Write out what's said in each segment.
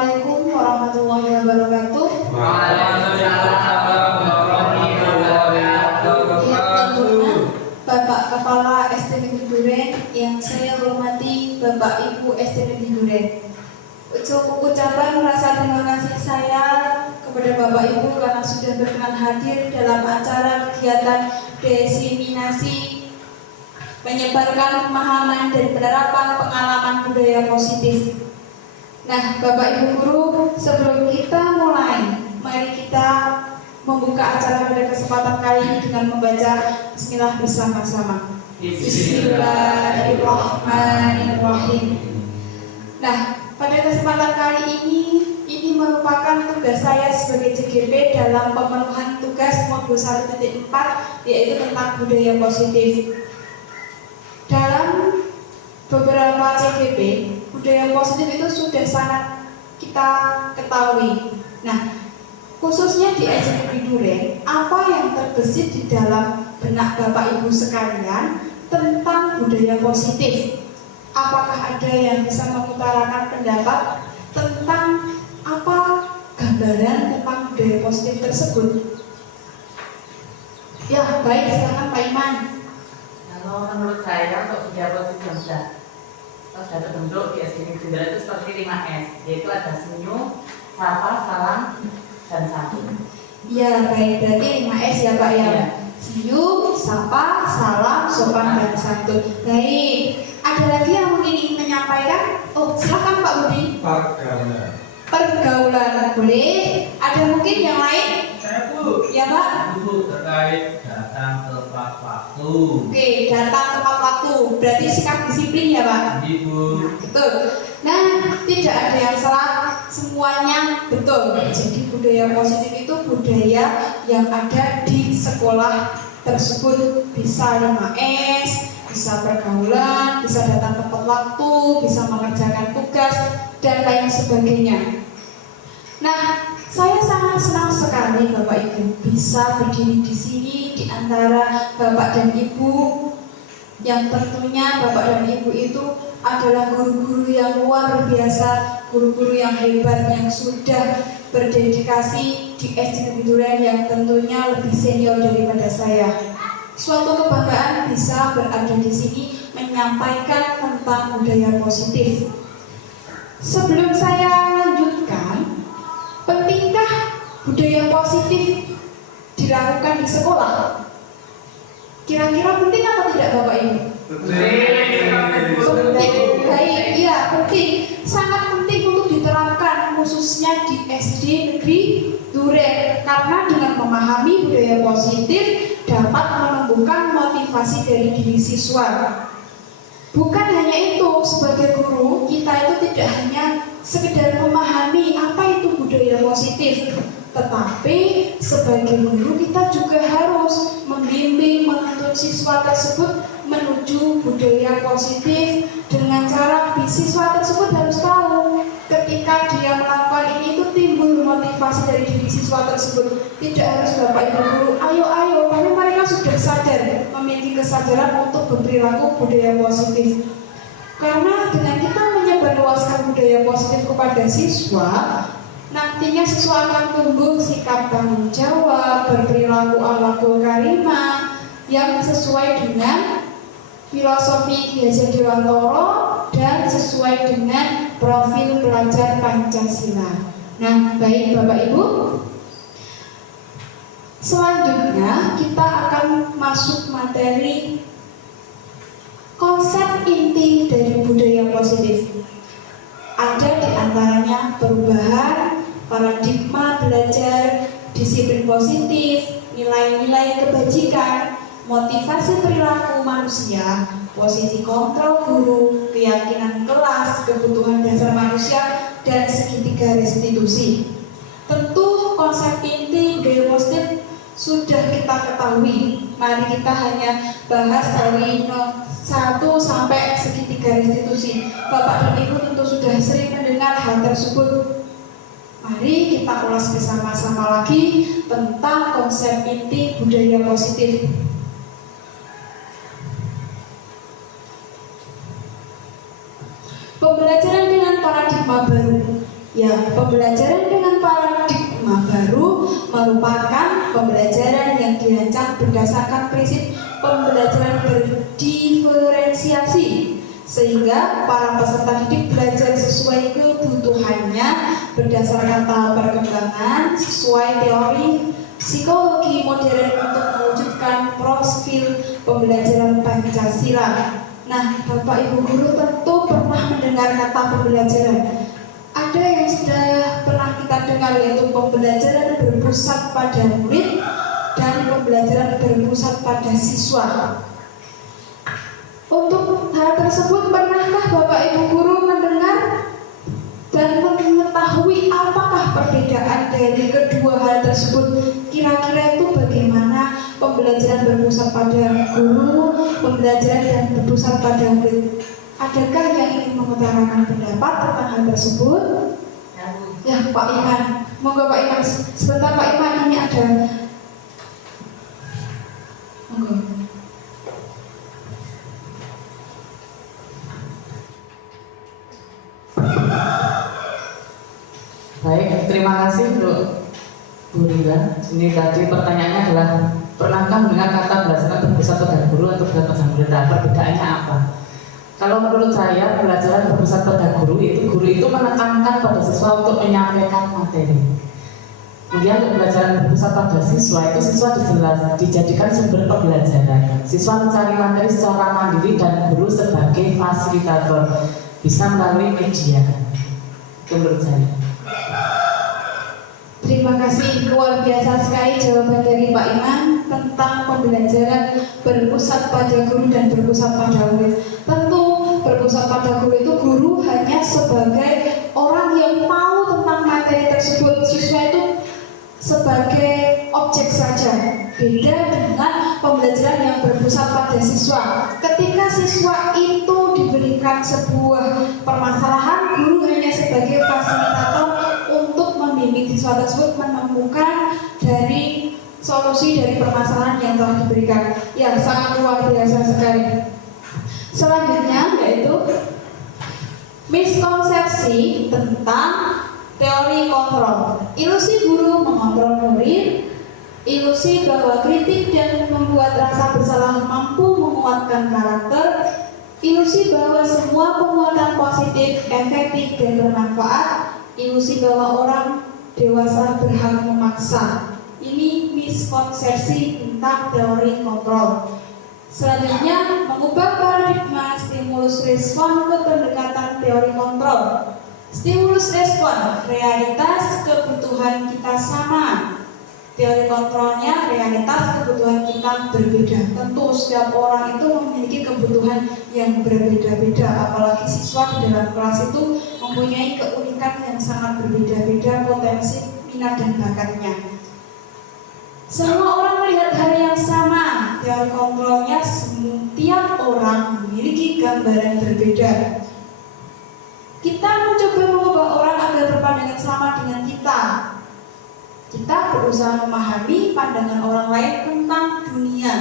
Assalamualaikum warahmatullahi wabarakatuh. Waalaikumsalam warahmatullahi wabarakatuh. Bapak Kepala SD Negeri Duren yang saya hormati, Bapak Ibu SD Negeri Duren. Ucapan rasa terima kasih saya kepada Bapak Ibu karena sudah berkenan hadir dalam acara kegiatan diseminasi menyebarkan pemahaman dan penerapan pengalaman budaya positif. Nah, Bapak Ibu guru, sebelum kita mulai, mari kita membuka acara pada kesempatan kali ini dengan membaca Bismillah bersama-sama. Bismillahirrahmanirrahim. Nah, pada kesempatan kali ini merupakan tugas saya sebagai CGP dalam pemenuhan tugas modul 1.4, yaitu tentang budaya positif. Dalam beberapa CGP, budaya positif itu sudah sangat kita ketahui. Nah, khususnya di SD Negeri Duren, apa yang terbesit di dalam benak Bapak Ibu sekalian tentang budaya positif? Apakah ada yang bisa mengutarakan pendapat tentang apa gambaran tentang budaya positif tersebut? Ya, baik, silakan Pak Iman. Kalau menurut saya untuk budaya positif yang sudah terbentuk di SD Negeri Duren itu seperti 5S, yaitu ada senyum, sapa, salam, dan santun. Ya, baik, berarti 5S ya Pak ya. Ya. Senyum, sapa, salam, sopan, dan santun. Baik, ada lagi yang mungkin ingin menyampaikan? Oh, silakan Pak Budi. Pergaulan. Pergaulan, boleh. Ada mungkin yang lain? Saya Bu. Ya Pak. Bu terkait datang tepat waktu. Oke, datang tepat waktu. Berarti sikap disiplin ya Pak? Ibu. Nah, betul. Nah, tidak ada yang salah, semuanya betul. Jadi budaya positif itu budaya yang ada di sekolah tersebut. Bisa 5S, bisa pergaulan, bisa datang tepat waktu, bisa mengerjakan tugas, dan lain sebagainya. Nah, saya sangat senang sekali Bapak Ibu bisa berdiri di sini di antara Bapak dan Ibu yang tentunya Bapak dan Ibu itu adalah guru-guru yang luar biasa, guru-guru yang hebat yang sudah berdedikasi di SD Negeri Duren yang tentunya lebih senior daripada saya. Suatu kebanggaan bisa berada di sini menyampaikan tentang budaya positif. Sebelum saya lanjutkan, pentingkah budaya positif dilakukan di sekolah? Kira-kira penting atau tidak Bapak Ibu? Penting, baik, iya penting, sangat penting untuk diterapkan khususnya di SD Negeri Duren karena dengan memahami budaya positif dapat menumbuhkan motivasi dari diri siswa. Bukan hanya itu, sebagai guru kita itu tidak hanya sekedar memahami apa itu budaya positif, tetapi sebagai guru kita juga harus membimbing, menuntun siswa tersebut menuju budaya positif dengan cara siswa tersebut harus tahu ketika dia melakukan ini itu timbul motivasi dari diri siswa tersebut. Tidak harus Bapak Ibu guru ayo, karena mereka sudah sadar, memiliki kesadaran untuk berperilaku budaya positif. Karena dengan kita menyebarluaskan budaya positif kepada siswa, nantinya siswa akan tumbuh sikap tanggung jawab, berperilaku akhlakul karimah yang sesuai dengan filosofi Ki Hajar Dewantara dan sesuai dengan profil pelajar Pancasila. Nah, baik Bapak Ibu, selanjutnya kita akan masuk materi konsep inti dari budaya positif. Ada di antaranya perubahan paradigma belajar, disiplin positif, nilai-nilai kebajikan, motivasi perilaku manusia, posisi kontrol guru, keyakinan kelas, kebutuhan dasar manusia, dan segitiga restitusi. Tentu konsep inti budaya positif sudah kita ketahui. Mari kita hanya bahas dari 1 sampai segitiga restitusi. Bapak dan Ibu tentu sudah sering mendengar hal tersebut. Mari kita ulas bersama-sama lagi tentang konsep inti budaya positif. Pembelajaran dengan paradigma baru. Ya, pembelajaran dengan paradigma baru merupakan pembelajaran yang dirancang berdasarkan prinsip pembelajaran berdiferensiasi, sehingga para peserta didik belajar sesuai kebutuhannya berdasarkan tahap perkembangan sesuai teori psikologi modern untuk mewujudkan profil pembelajaran Pancasila. Nah, Bapak Ibu guru tentu pernah mendengar kata pembelajaran. Ada yang sudah pernah kita dengar, yaitu pembelajaran berpusat pada murid dan pembelajaran berpusat pada siswa. Untuk hal tersebut, pernahkah Bapak Ibu guru mendengar dan mengetahui apakah perbedaan dari kedua hal tersebut? Kira-kira itu bagaimana pembelajaran berpusat pada guru, pembelajaran dan berpusat pada murid? Adakah yang ingin mengutarakan pendapat tentang hal tersebut? Ya, Pak Iman. Monggo Pak Iman. Sebentar Pak Iman, ini ada. Monggo. Baik, terima kasih untuk Bu Rila. Ini tadi pertanyaannya adalah, pernahkah mendengar kata belajar berpusat pada guru atau berpusat pada murid? Perbedaannya apa? Kalau menurut saya, pembelajaran berpusat pada guru itu menekankan pada siswa untuk menyampaikan materi. Kemudian untuk pembelajaran berpusat pada siswa itu siswa dijadikan sumber pembelajaran. Siswa mencari materi secara mandiri dan guru sebagai fasilitator, bisa melalui media. Itu menurut saya. Terima kasih, luar biasa sekali jawaban dari Pak Iman tentang pembelajaran berpusat pada guru dan berpusat pada murid. Tentu berpusat pada guru itu guru hanya sebagai orang yang tahu tentang materi tersebut, siswa itu sebagai objek saja. Beda dengan pembelajaran yang berpusat pada siswa. Ketika siswa itu diberikan sebuah permasalahan, guru hanya sebagai fasilitator untuk membimbing siswa tersebut menemukan dari solusi dari permasalahan yang telah diberikan. Ya, sangat luar biasa sekali. Selanjutnya yaitu miskonsepsi tentang teori kontrol. Ilusi guru mengontrol murid, ilusi bahwa kritik dan membuat rasa bersalah mampu menguatkan karakter, ilusi bahwa semua penguatan positif, efektif dan bermanfaat, ilusi bahwa orang dewasa berhak memaksa. Ini miskonsepsi tentang teori kontrol. Selanjutnya, mengubah paradigma stimulus respon ke pendekatan teori kontrol. Stimulus respon, realitas kebutuhan kita sama. Teori kontrolnya, realitas kebutuhan kita berbeda. Tentu setiap orang itu memiliki kebutuhan yang berbeda-beda. Apalagi siswa di dalam kelas itu mempunyai keunikan yang sangat berbeda-beda, potensi, minat dan bakatnya. Semua orang melihat hal yang sama. Teori kontrolnya, setiap orang memiliki gambaran berbeda. Kita mencoba mengubah orang agar berpandangan sama dengan kita. Kita berusaha memahami pandangan orang lain tentang dunia.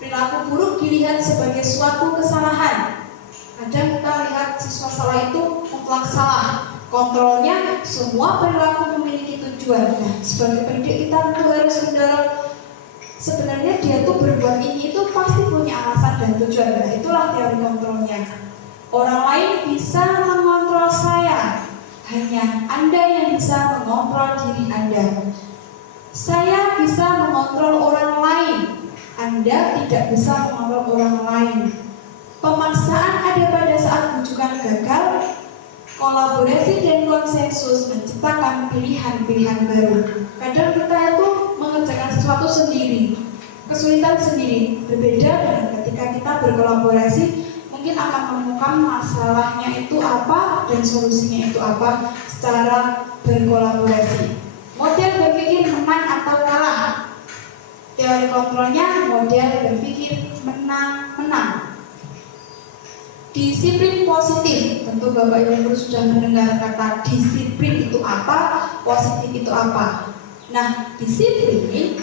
Perilaku buruk dilihat sebagai suatu kesalahan. Kadang kita lihat siswa salah itu mutlak salah. Kontrolnya, semua perilaku memiliki tujuan. Nah, sebagai pendidik kita tentu harus mendorong, sebenarnya dia tuh berbuat ini itu pasti punya alasan dan tujuan. Nah, itulah teori kontrolnya. Orang lain bisa mengontrol saya, hanya Anda yang bisa mengontrol diri Anda. Saya bisa mengontrol orang lain, Anda tidak bisa mengontrol orang lain. Pemaksaan ada pada saat bujukan gagal. Kolaborasi dan konsensus menciptakan pilihan-pilihan baru. Kadang kita itu mengerjakan sesuatu sendiri, kesulitan sendiri. Berbeda dengan ketika kita berkolaborasi, mungkin akan menemukan masalahnya itu apa dan solusinya itu apa secara berkolaborasi. Model berpikir menang atau kalah. Teori kontrolnya model berpikir menang-menang. Disiplin positif, tentu Bapak Ibu sudah mendengar kata disiplin itu apa, positif itu apa. Nah, disiplin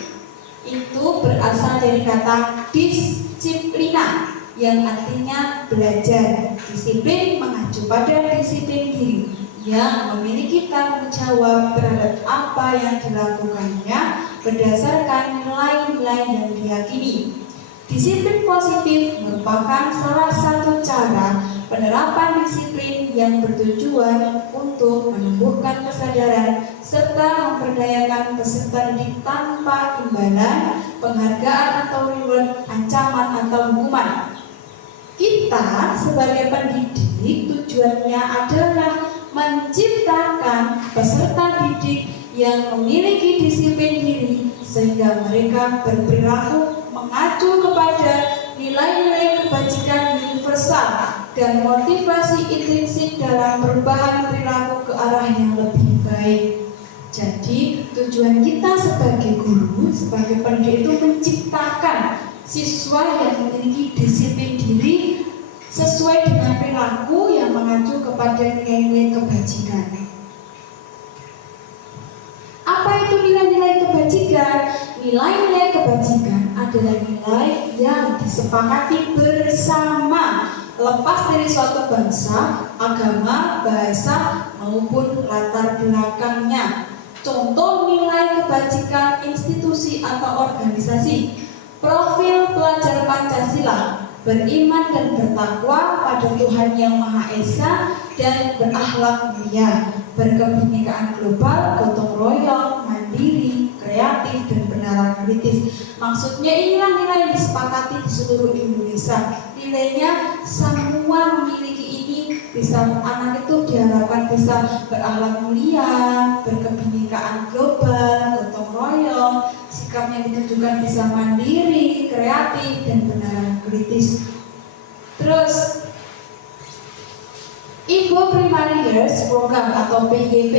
itu berasal dari kata disiplina yang artinya belajar. Disiplin mengacu pada disiplin diri. yang memiliki tanggung jawab terhadap apa yang dilakukannya berdasarkan nilai-nilai yang diyakini. Disiplin positif merupakan salah satu cara penerapan disiplin yang bertujuan untuk menumbuhkan kesadaran serta memperdayakan peserta didik tanpa imbalan, penghargaan atau reward, ancaman atau hukuman. Kita sebagai pendidik tujuannya adalah menciptakan peserta didik yang memiliki disiplin diri sehingga mereka berperilaku mengacu kepada nilai-nilai kebajikan universal dan motivasi intrinsik dalam perubahan perilaku ke arah yang lebih baik. Jadi tujuan kita sebagai guru, sebagai pendidik itu menciptakan siswa yang memiliki disiplin diri sesuai dengan perilaku yang mengacu kepada nilai-nilai kebajikan. Apa itu nilai-nilai kebajikan? Nilai-nilai kebajikan adalah nilai yang disepakati bersama, lepas dari suatu bangsa, agama, bahasa, maupun latar belakangnya. Contoh nilai kebajikan institusi atau organisasi: profil pelajar Pancasila, beriman dan bertakwa pada Tuhan Yang Maha Esa dan berakhlak mulia, berkebinekaan global, gotong royong, mandiri, kreatif, dan benaran kritis. Maksudnya inilah nilai yang disepakati di seluruh Indonesia. Nilainya semua memiliki ini, bisa anak itu diharapkan bisa berakhlak mulia, berkebinekaan global, gotong royong, sikapnya ditunjukkan bisa mandiri, kreatif, dan benaran kritis. Terus Ibu Primary Years Program atau PYP,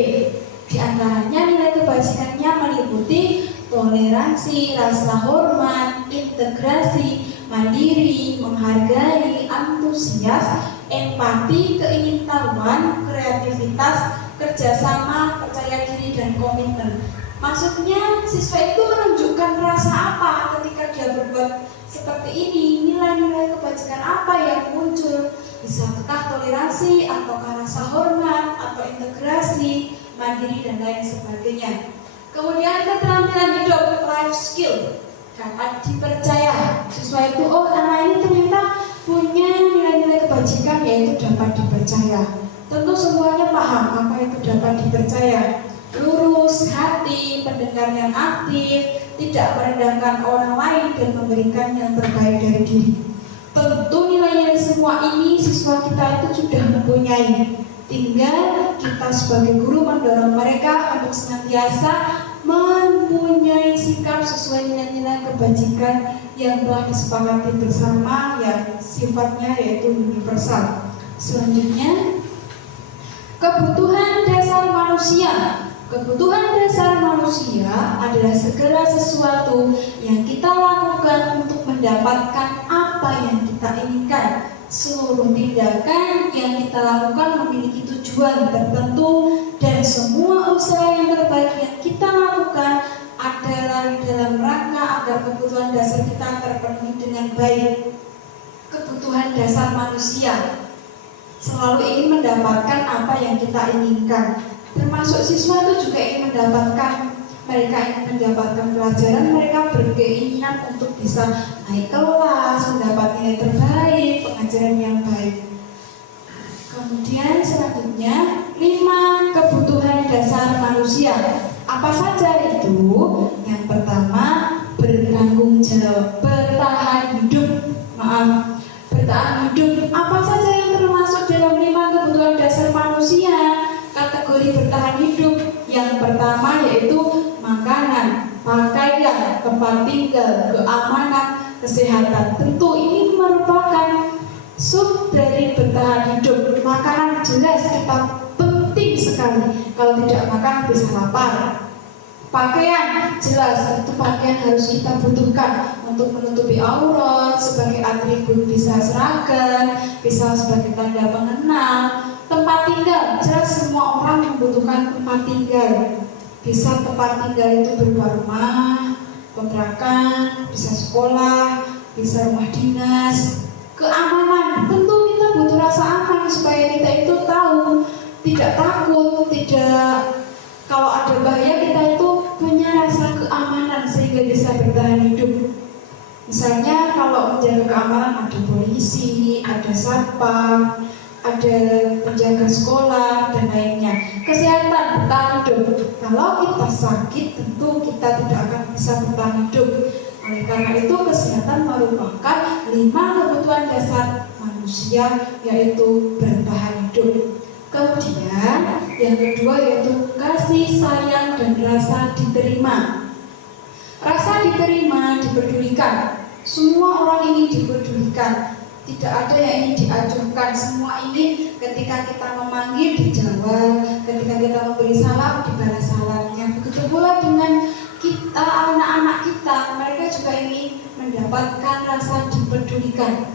di antaranya nilai kebajikannya meliputi toleransi, rasa hormat, integrasi, mandiri, menghargai, antusias, empati, keingintahuan, kreativitas, kerjasama, percaya diri, dan komitmen. Maksudnya siswa itu menunjukkan rasa apa ketika dia berbuat seperti ini, nilai-nilai kebajikan apa yang muncul, bisakah toleransi atau rasa hormat atau integrasi, mandiri, dan lain sebagainya. Kemudian keterampilan hidup, life skill, dapat dipercaya. Siswa itu, oh anak ini ternyata punya nilai-nilai kebajikan, yaitu dapat dipercaya. Tentu semuanya paham apa itu dapat dipercaya. Lurus hati, pendengar yang aktif, tidak merendahkan orang lain, dan memberikan yang terbaik dari diri. Tentu nilai-nilai semua ini siswa kita itu sudah mempunyai. Tinggal kita sebagai guru mendorong mereka untuk senantiasa mempunyai sikap sesuai nilai-nilai kebajikan yang telah disepakati bersama, yang sifatnya yaitu universal. Selanjutnya, kebutuhan dasar manusia. Kebutuhan dasar manusia adalah segala sesuatu yang kita lakukan untuk mendapatkan apa yang kita inginkan. Seluruh tindakan yang kita lakukan memiliki tujuan tertentu, dan semua usaha yang terbaik yang kita lakukan adalah dalam rangka agar kebutuhan dasar kita terpenuhi dengan baik. Kebutuhan dasar manusia selalu ingin mendapatkan apa yang kita inginkan. Termasuk siswa itu juga ingin mendapatkan, mereka ingin mendapatkan pelajaran, mereka berkeinginan untuk bisa naik kelas, mendapat nilai terbaik, pengajaran yang baik. Kemudian selanjutnya 5 kebutuhan dasar manusia. Apa saja itu? Yang pertama, bertanggung jawab, bertahan hidup. Bertahan hidup. Apa saja yang termasuk dalam 5 kebutuhan dasar manusia? Kategori bertahan hidup yang pertama yaitu makanan, pakaian, tempat tinggal, keamanan, kesehatan. Tentu ini merupakan sub dari bertahan hidup. Makanan jelas kita penting sekali, kalau tidak makan bisa lapar. Pakaian jelas itu pakaian harus kita butuhkan untuk menutupi aurat, sebagai atribut bisa seragam, bisa sebagai tanda pengenal. Tempat tinggal, jelas semua orang membutuhkan tempat tinggal. Bisa tempat tinggal itu berupa rumah, kontrakan, bisa sekolah, bisa rumah dinas. Keamanan, tentu kita butuh rasa aman supaya kita itu tahu tidak takut, tidak, kalau ada bahaya kita itu punya rasa keamanan sehingga bisa bertahan hidup. Misalnya kalau menjaga keamanan ada polisi, ada satpam, ada penjaga sekolah dan lainnya. Kesehatan, bertahan hidup. Kalau kita sakit tentu kita tidak akan bisa bertahan hidup. Oleh karena itu kesehatan merupakan 5 kebutuhan dasar manusia, yaitu bertahan hidup. Kemudian yang kedua yaitu kasih sayang dan rasa diterima. Rasa diterima, dipedulikan. Semua orang ingin dipedulikan. Tidak ada yang ingin diacuhkan. Semua ingin ketika kita memanggil dijawab, ketika kita memberi salam dibalas salamnya. Begitu pula dengan kita, anak-anak kita, mereka juga ingin mendapatkan rasa dipedulikan.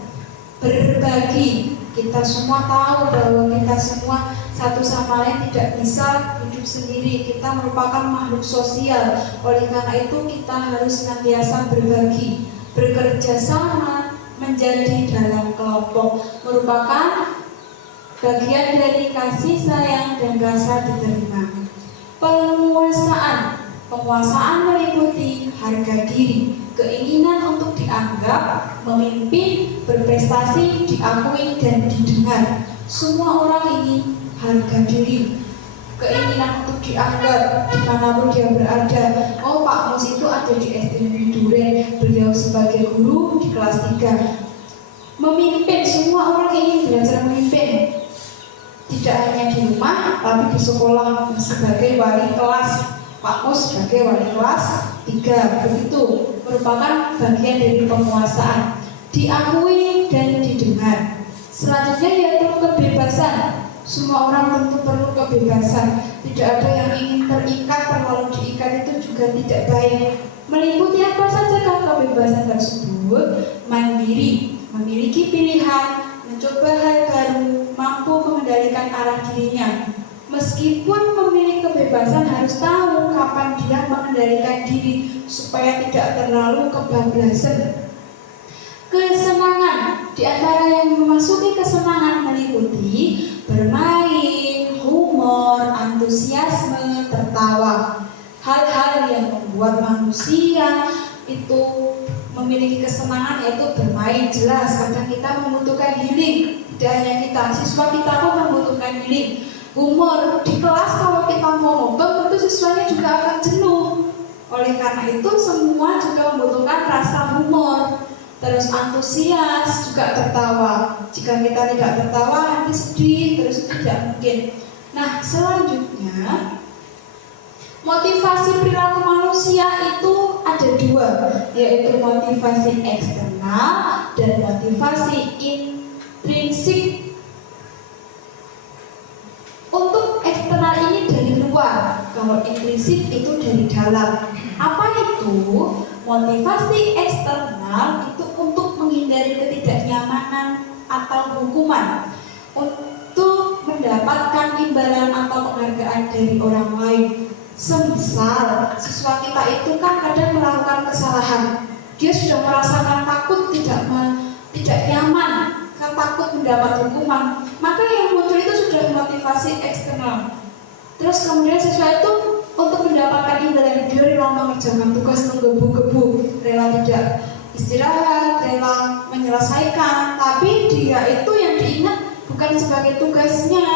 Berbagi. Kita semua tahu bahwa kita semua satu sama lain tidak bisa hidup sendiri. Kita merupakan makhluk sosial. Oleh karena itu kita harus senantiasa berbagi, bekerja sama, menjadi dalam kelompok, merupakan bagian dari kasih sayang dan rasa diterima. Penguasaan. Penguasaan meliputi harga diri, keinginan untuk dianggap, memimpin, berprestasi, diakui dan didengar. Semua orang ingin harga diri, keinginan untuk dianggap dimanapun dia berada. Oh, Pak Mus itu ada di SD Negeri Duren, beliau sebagai guru di kelas 3. Memimpin, semua orang ingin belajar memimpin. Tidak hanya di rumah, tapi di sekolah sebagai wali kelas. Pak Mus sebagai wali kelas 3, begitu, merupakan bagian dari penguasaan. Diakui dan didengar. Selanjutnya yaitu kebebasan. Semua orang tentu perlu kebebasan. Tidak ada yang ingin terikat, terlalu diikat itu juga tidak baik. Meliputi apa saja kebebasan tersebut? Mandiri, memiliki pilihan, mencoba hal baru, mampu mengendalikan arah dirinya. Meskipun memiliki kebebasan harus tahu kapan dia mengendalikan diri supaya tidak terlalu kebablasan. Kesenangan, di antara yang memasuki kesenangan meliputi bermain, humor, antusiasme, tertawa. Hal-hal yang membuat manusia itu memiliki kesenangan yaitu bermain. Jelas kadang kita membutuhkan healing. Tidak hanya kita, siswa kita pun membutuhkan healing. Humor, di kelas kalau kita ngomong tentu siswanya juga akan jenuh. Oleh karena itu semua juga membutuhkan rasa humor. Terus antusias, juga tertawa. Jika kita tidak tertawa nanti sedih, terus tidak mungkin. Nah, selanjutnya motivasi perilaku manusia itu ada 2, yaitu motivasi eksternal dan motivasi intrinsik. Untuk eksternal ini dari luar, kalau intrinsik itu dari dalam. Apa itu? Motivasi eksternal itu untuk menghindari ketidaknyamanan atau hukuman, untuk mendapatkan imbalan atau penghargaan dari orang lain. Semisal siswa kita itu kan kadang melakukan kesalahan, dia sudah merasakan takut, tidak nyaman, takut mendapat hukuman, maka yang muncul itu sudah motivasi eksternal. Terus kemudian siswa itu untuk mendapatkan imbalan, dia rela mengerjakan tugas menggebu-gebu, rela tidak istirahat, rela menyelesaikan, tapi dia itu yang diingat bukan sebagai tugasnya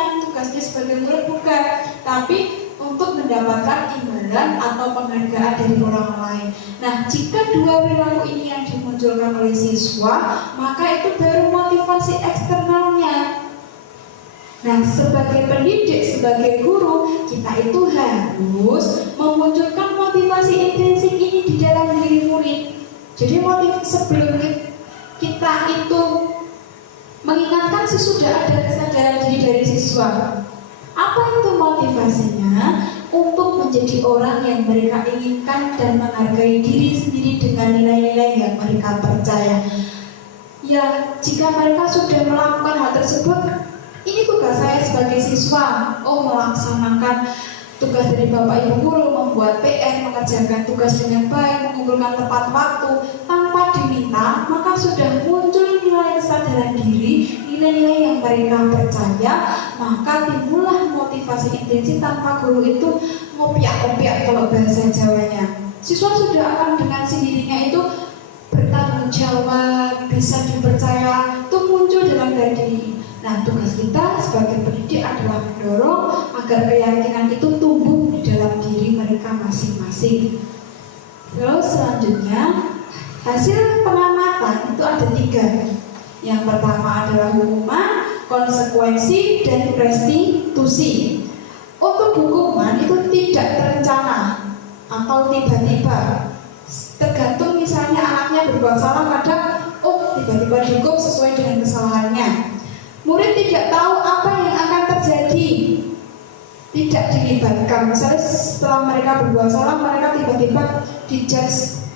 sebagai murid bukan, tapi untuk mendapatkan imbalan atau penghargaan dari orang lain. Nah, jika 2 perilaku ini yang dimunculkan oleh siswa, maka itu baru motivasi eksternalnya. Nah, sebagai pendidik, sebagai guru, kita itu harus memunculkan motivasi intrinsik ini di dalam diri murid. Jadi sebelum kita itu mengingatkan sudah ada kesadaran diri dari siswa. Apa itu motivasinya? Untuk menjadi orang yang mereka inginkan dan menghargai diri sendiri dengan nilai-nilai yang mereka percaya. Ya, jika mereka sudah melakukan hal tersebut, ini tugas saya sebagai siswa. Oh, melaksanakan tugas dari Bapak Ibu guru, membuat PR, mengerjakan tugas dengan baik, mengumpulkan tepat waktu tanpa diminta, maka sudah muncul nilai kesadaran diri, nilai-nilai yang mereka percaya, maka timbullah motivasi observasi intensif tanpa guru itu ngopiak-ngopiak kalau bahasa Jawanya. Siswa sudah akan dengan sendirinya itu bertanggung jawab, bisa dipercaya, itu muncul dalam diri. Nah, tugas kita sebagai pendidik adalah mendorong agar keyakinan itu tumbuh di dalam diri mereka masing-masing. Terus selanjutnya, hasil pengamatan itu ada 3. Yang pertama adalah hukuman, konsekuensi, dan restitusi. Untuk hukuman itu tidak terencana atau tiba-tiba. Tergantung misalnya anaknya berbuat salah, kadang tiba-tiba dihukum sesuai dengan kesalahannya. Murid tidak tahu apa yang akan terjadi, tidak dilibatkan. Misalnya setelah mereka berbuat salah, mereka tiba-tiba dijudge,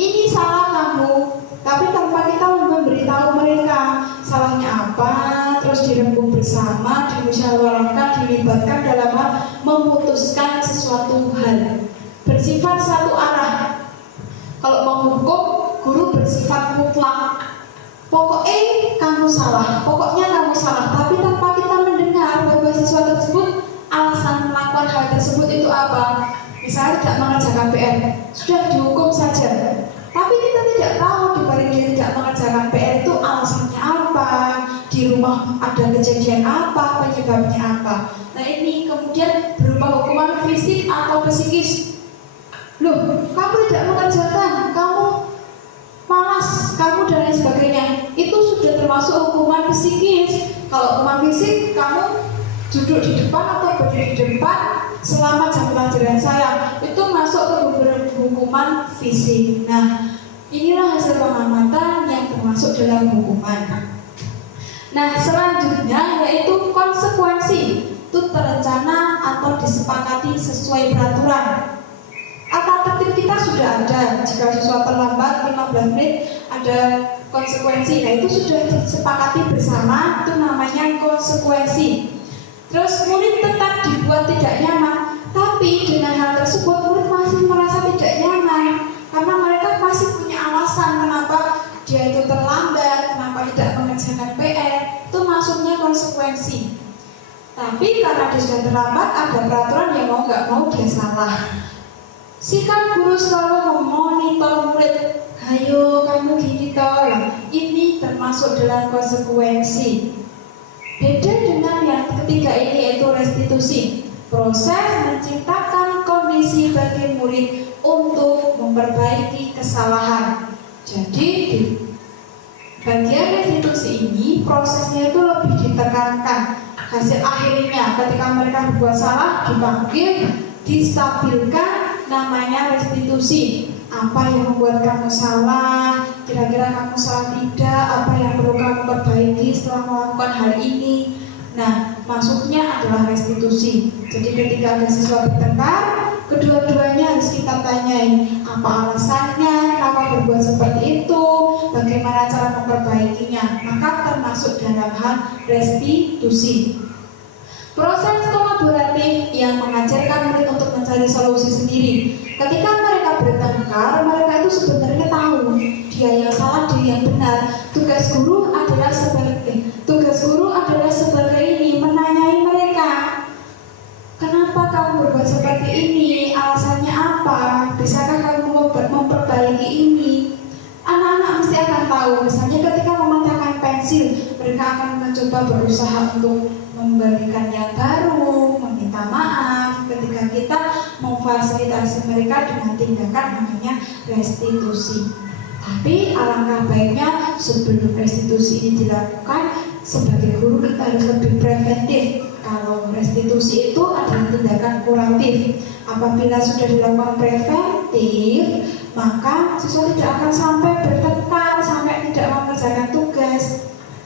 ini salah kamu, tapi tanpa kita memberitahu mereka salahnya apa, terus dirembuk bersama, dimusyawarahkan, dilibatkan dalam hal memutuskan sesuatu hal. Bersifat satu arah. Kalau menghukum, guru bersifat mutlak. Pokoknya kamu salah, tapi tanpa kita mendengar bahwa siswa tersebut alasan melakukan hal tersebut itu apa. Misalnya tidak mengerjakan PR, sudah dihukum saja. Tapi kita tidak tahu di balik dia tidak mengerjakan PR itu alasannya apa, di rumah ada kejadian apa, penyebabnya apa. Nah ini kemudian berupa hukuman fisik atau psikis. Loh, kamu tidak mengerjakan, kamu malas, kamu dan lain sebagainya. Itu sudah termasuk hukuman psikis. Kalau hukuman fisik, kamu duduk di depan atau berdiri di depan selama jam pelajaran saya, itu masuk ke beberapa hukuman fisik. Nah, inilah hasil pengamatan yang termasuk dalam hukuman. Nah, selanjutnya yaitu konsekuensi. Itu terencana atau disepakati sesuai peraturan. Tata tertib kita sudah ada. Jika siswa terlambat 15 menit ada konsekuensi. Nah, itu sudah disepakati bersama, itu namanya konsekuensi. Terus murid tetap dibuat tidak nyaman, tapi dengan hal tersebut murid masih merasa tidak nyaman karena mereka masih punya alasan kenapa dia itu terlambat, kenapa tidak mengerjakan PR. Itu maksudnya konsekuensi. Tapi karena dia sudah terlambat, ada peraturan yang mau nggak mau dia salah. Sikap guru selalu memonitor murid, ayo kamu gini toh, ini termasuk dalam konsekuensi. Beda dengan yang ketiga ini yaitu restitusi, proses menciptakan kondisi bagi murid untuk memperbaiki kesalahan. Jadi di bagian restitusi ini prosesnya itu lebih ditekankan. Hasil akhirnya ketika mereka berbuat salah dipanggil, distabilkan, namanya restitusi. Apa yang membuat kamu salah, kira-kira kamu salah tidak, apa yang perlu kamu perbaiki setelah melakukan hal ini. Nah, maksudnya adalah restitusi. Jadi ketika ada siswa bertengkar, kedua-duanya harus kita tanyain apa alasannya, kenapa berbuat seperti itu, bagaimana cara memperbaikinya. Maka termasuk dalam hal restitusi. Proses kolaboratif yang mengajarkan murid untuk mencari solusi sendiri. Ketika mereka bertengkar, mereka itu sebenarnya tahu dia yang salah, dia yang benar. Tugas guru adalah sebagai ini, menanyai mereka. Kenapa kamu berbuat seperti ini? Alasannya apa? Bisakah kamu memperbaiki ini? Anak-anak mesti akan tahu. Misalnya ketika mematahkan pensil, mereka akan mencoba berusaha untuk memberikan yang baru, meminta maaf. Ketika kita memfasilitasi mereka dengan tindakan namanya restitusi. Tapi alangkah baiknya sebelum restitusi ini dilakukan, sebagai guru kita harus lebih preventif. Kalau restitusi itu adalah tindakan kuratif. Apabila sudah dilakukan preventif, maka siswa tidak akan sampai bertengkar, sampai tidak mengerjakan tugas.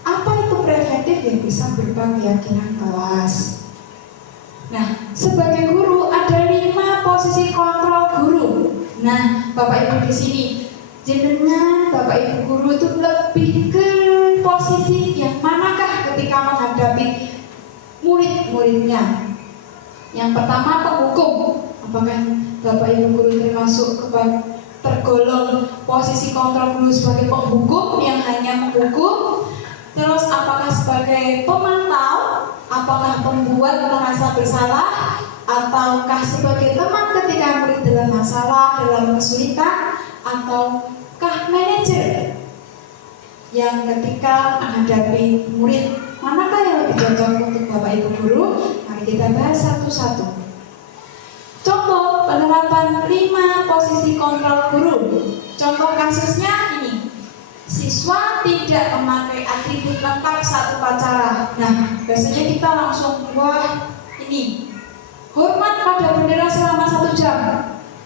Apa itu preventif? Yang bisa berupa keyakinan kelas. Nah, sebagai guru ada 5 posisi kontrol guru. Nah, Bapak Ibu di sini, jenengan Bapak Ibu guru itu lebih ke posisi yang manakah ketika menghadapi murid-muridnya? Yang pertama, penghukum. Apakah Bapak Ibu guru termasuk tergolong posisi kontrol guru sebagai penghukum yang hanya menghukum? Terus apakah sebagai pemantau? Apa apakah membuat merasa bersalah, ataukah sebagai teman ketika murid dalam masalah, dalam kesulitan, ataukah manajer yang ketika menghadapi murid? Manakah yang lebih cocok untuk Bapak Ibu Guru? Mari kita bahas satu-satu. Contoh penerapan 5 posisi kontrol guru. Contoh kasusnya ini. Siswa tidak memakai atribut lengkap saat upacara. Nah, biasanya kita langsung, wah ini hormat pada bendera selama 1 jam.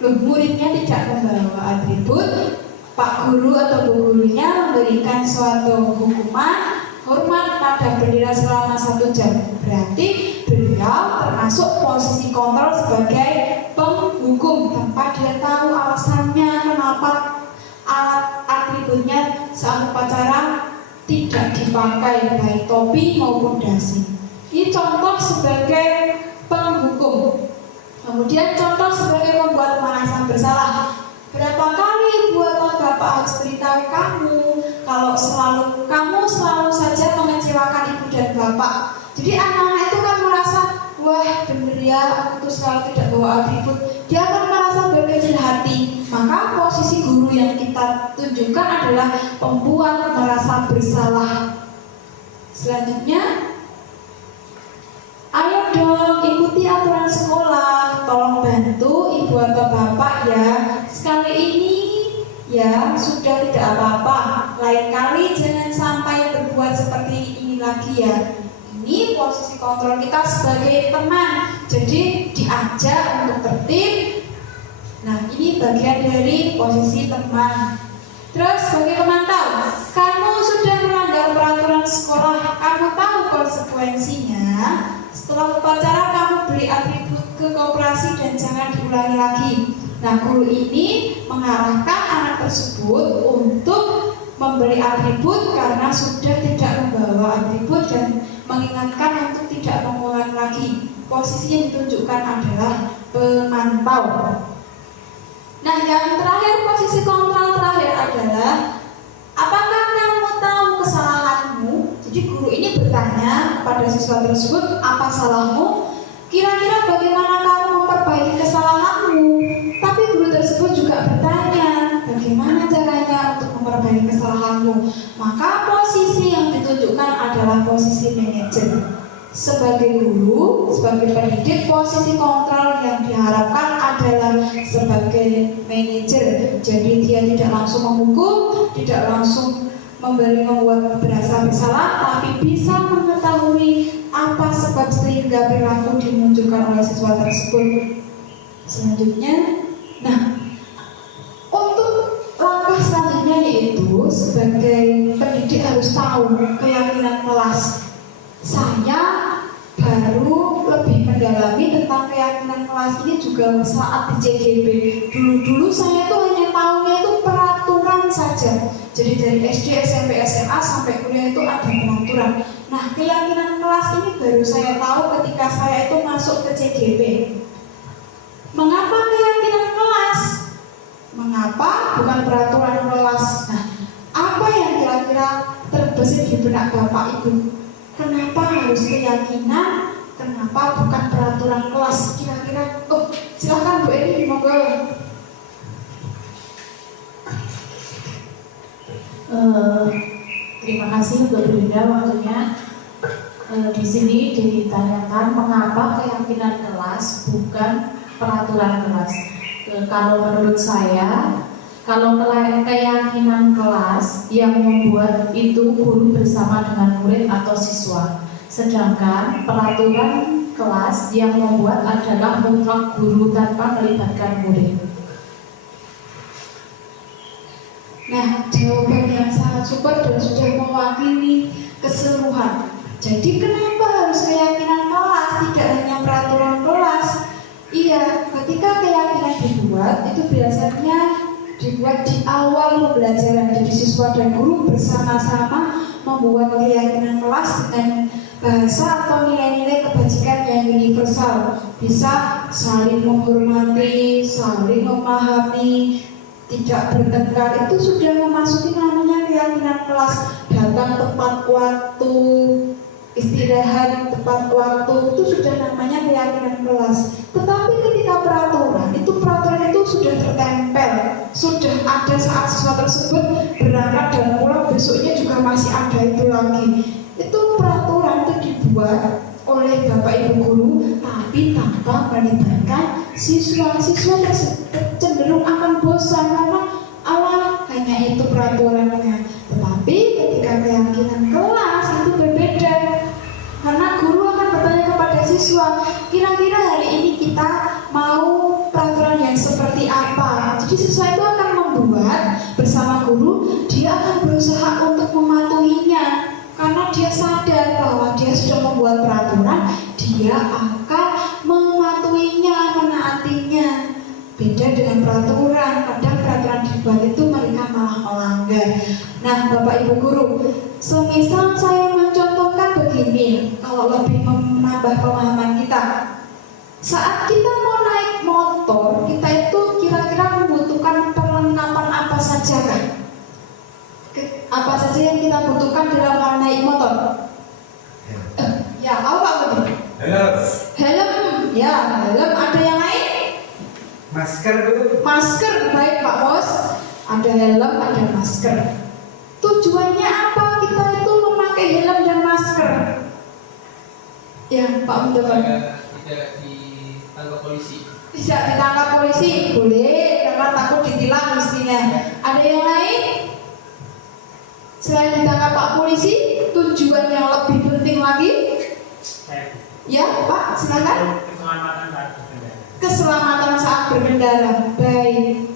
Loh, muridnya tidak membawa atribut, Pak Guru atau Bu Gurunya memberikan suatu hukuman hormat pada bendera selama 1 jam. Berarti beliau termasuk posisi kontrol sebagai penghukum tanpa dia tahu alasannya kenapa alat atributnya saat upacara tidak dipakai, baik topi maupun dasi. Ini contoh sebagai penghukum. Kemudian contoh sebagai membuat merasa bersalah. Berapa kali ibu atau bapak harus beritahu kamu kalau kamu selalu saja mengecewakan ibu dan bapak. Jadi anak-anak itu kan merasa, wah bener ya, aku tuh selalu tidak bawa atribut. Dia akan merasa berkecil hati. Maka posisi guru yang kita tunjukkan adalah membuat merasa bersalah. Selanjutnya, ayo dong ikuti aturan sekolah. Tolong bantu ibu atau bapak ya. Sekali ini ya sudah tidak apa-apa. Lain kali jangan sampai berbuat seperti ini lagi ya. Ini posisi kontrol kita sebagai teman. Jadi diajak untuk tertib. Nah, ini bagian dari posisi teman. Terus sebagai pemantau, kamu sudah melanggar peraturan sekolah, kamu tahu konsekuensinya. Setelah upacara kamu beli atribut ke koperasi dan jangan diulangi lagi. Nah, guru ini mengarahkan anak tersebut untuk membeli atribut karena sudah tidak membawa atribut dan mengingatkan untuk tidak mengulang lagi. Posisi yang ditunjukkan adalah pemantau. Nah, yang terakhir, posisi kontrol terakhir adalah apakah kamu tahu kesalahanmu? Jadi guru ini bertanya pada siswa tersebut, apa salahmu? Kira-kira bagaimana kamu memperbaiki kesalahanmu? Tapi guru tersebut juga bertanya, bagaimana caranya untuk memperbaiki kesalahanmu? Maka posisi yang ditunjukkan adalah posisi manajer. Sebagai guru, sebagai pendidik, posisi kontrol yang diharapkan adalah sebagai manajer. Jadi dia tidak langsung menghukum, tidak langsung membuat berasa bersalah, tapi bisa mengetahui apa sebab sehingga perilaku dimunculkan oleh siswa tersebut. Selanjutnya, nah, untuk langkah selanjutnya yaitu sebagai pendidik harus tahu keyakinan kelas. Saya baru lebih mendalami tentang keyakinan kelas ini juga saat di CGB. Dulu saya tuh hanya tahunya itu peraturan saja. Jadi dari SD, SMP, SMA sampai kuliah itu ada peraturan. Nah, keyakinan kelas ini baru saya tahu ketika saya itu masuk ke CGB. Mengapa keyakinan kelas? Mengapa bukan peraturan kelas? Nah, apa yang kira-kira terbesit di benak Bapak Ibu? Kenapa harus keyakinan? Kenapa bukan peraturan kelas? Kira-kira, silahkan Bu Eni, monggo. Terima kasih untuk Bunda waktunya. Di sini ditanyakan mengapa keyakinan kelas bukan peraturan kelas. Kalau menurut saya, kalau keyakinan kelas yang membuat itu guru bersama dengan murid atau siswa, sedangkan peraturan kelas yang membuat adalah mutlak guru tanpa melibatkan murid. Nah, jawaban yang sangat super dan sudah mewakili keseluruhan. Jadi kenapa harus keyakinan kelas, tidak hanya peraturan kelas? Iya, ketika keyakinan dibuat, itu biasanya dibuat di awal pembelajaran. Jadi siswa dan guru bersama-sama membuat keyakinan kelas dengan bahasa atau nilai-nilai kebajikan yang universal. Bisa saling menghormati, saling memahami, tidak bertengkar. Itu sudah memasuki namanya keyakinan kelas. Datang tepat waktu, istirahat tepat waktu, itu sudah namanya keyakinan kelas. Tetapi ketika peraturan itu sudah tertempel, sudah ada saat siswa tersebut berangkat dan pulang besoknya juga masih ada itu lagi. Itu peraturan itu dibuat oleh Bapak Ibu guru, tapi tanpa melibatkan siswa. Siswa cenderung akan bosan karena Allah hanya itu peraturannya. Tetapi ketika keyakinan kelas itu berbeda, karena guru akan bertanya kepada siswa, kira-kira hari ini kita mau peraturan yang seperti apa. Jadi siswa itu akan membuat bersama guru, dia akan berusaha untuk mematuhinya. Karena dia sadar bahwa dia sudah membuat peraturan, dia akan mematuhinya, menaatinya. Beda dengan peraturan, kadang peraturan dibuat itu mereka malah melanggar. Nah, Bapak Ibu guru, semisal saya mencontohkan begini, kalau lebih menambah pemahaman kita, saat kita mau naik motor, kita itu kira-kira membutuhkan perlengkapan apa saja kan? Apa saja yang kita butuhkan dalam hal naik motor? Ya, apa betul? Helm, ya, helm. Ada yang lain? Masker dulu. Masker, baik Pak Bos. Ada helm, ada masker. Tujuannya apa kita itu memakai helm dan masker? Ya, Pak Mundokan. Tidak ditangkap polisi. Tidak ditangkap polisi, boleh, karena takut ditilang mestinya. Ada yang lain? Selain ditangkap Pak polisi, tujuan yang lebih penting lagi? Ya, Pak, silakan. Keselamatan saat berkendara. Baik.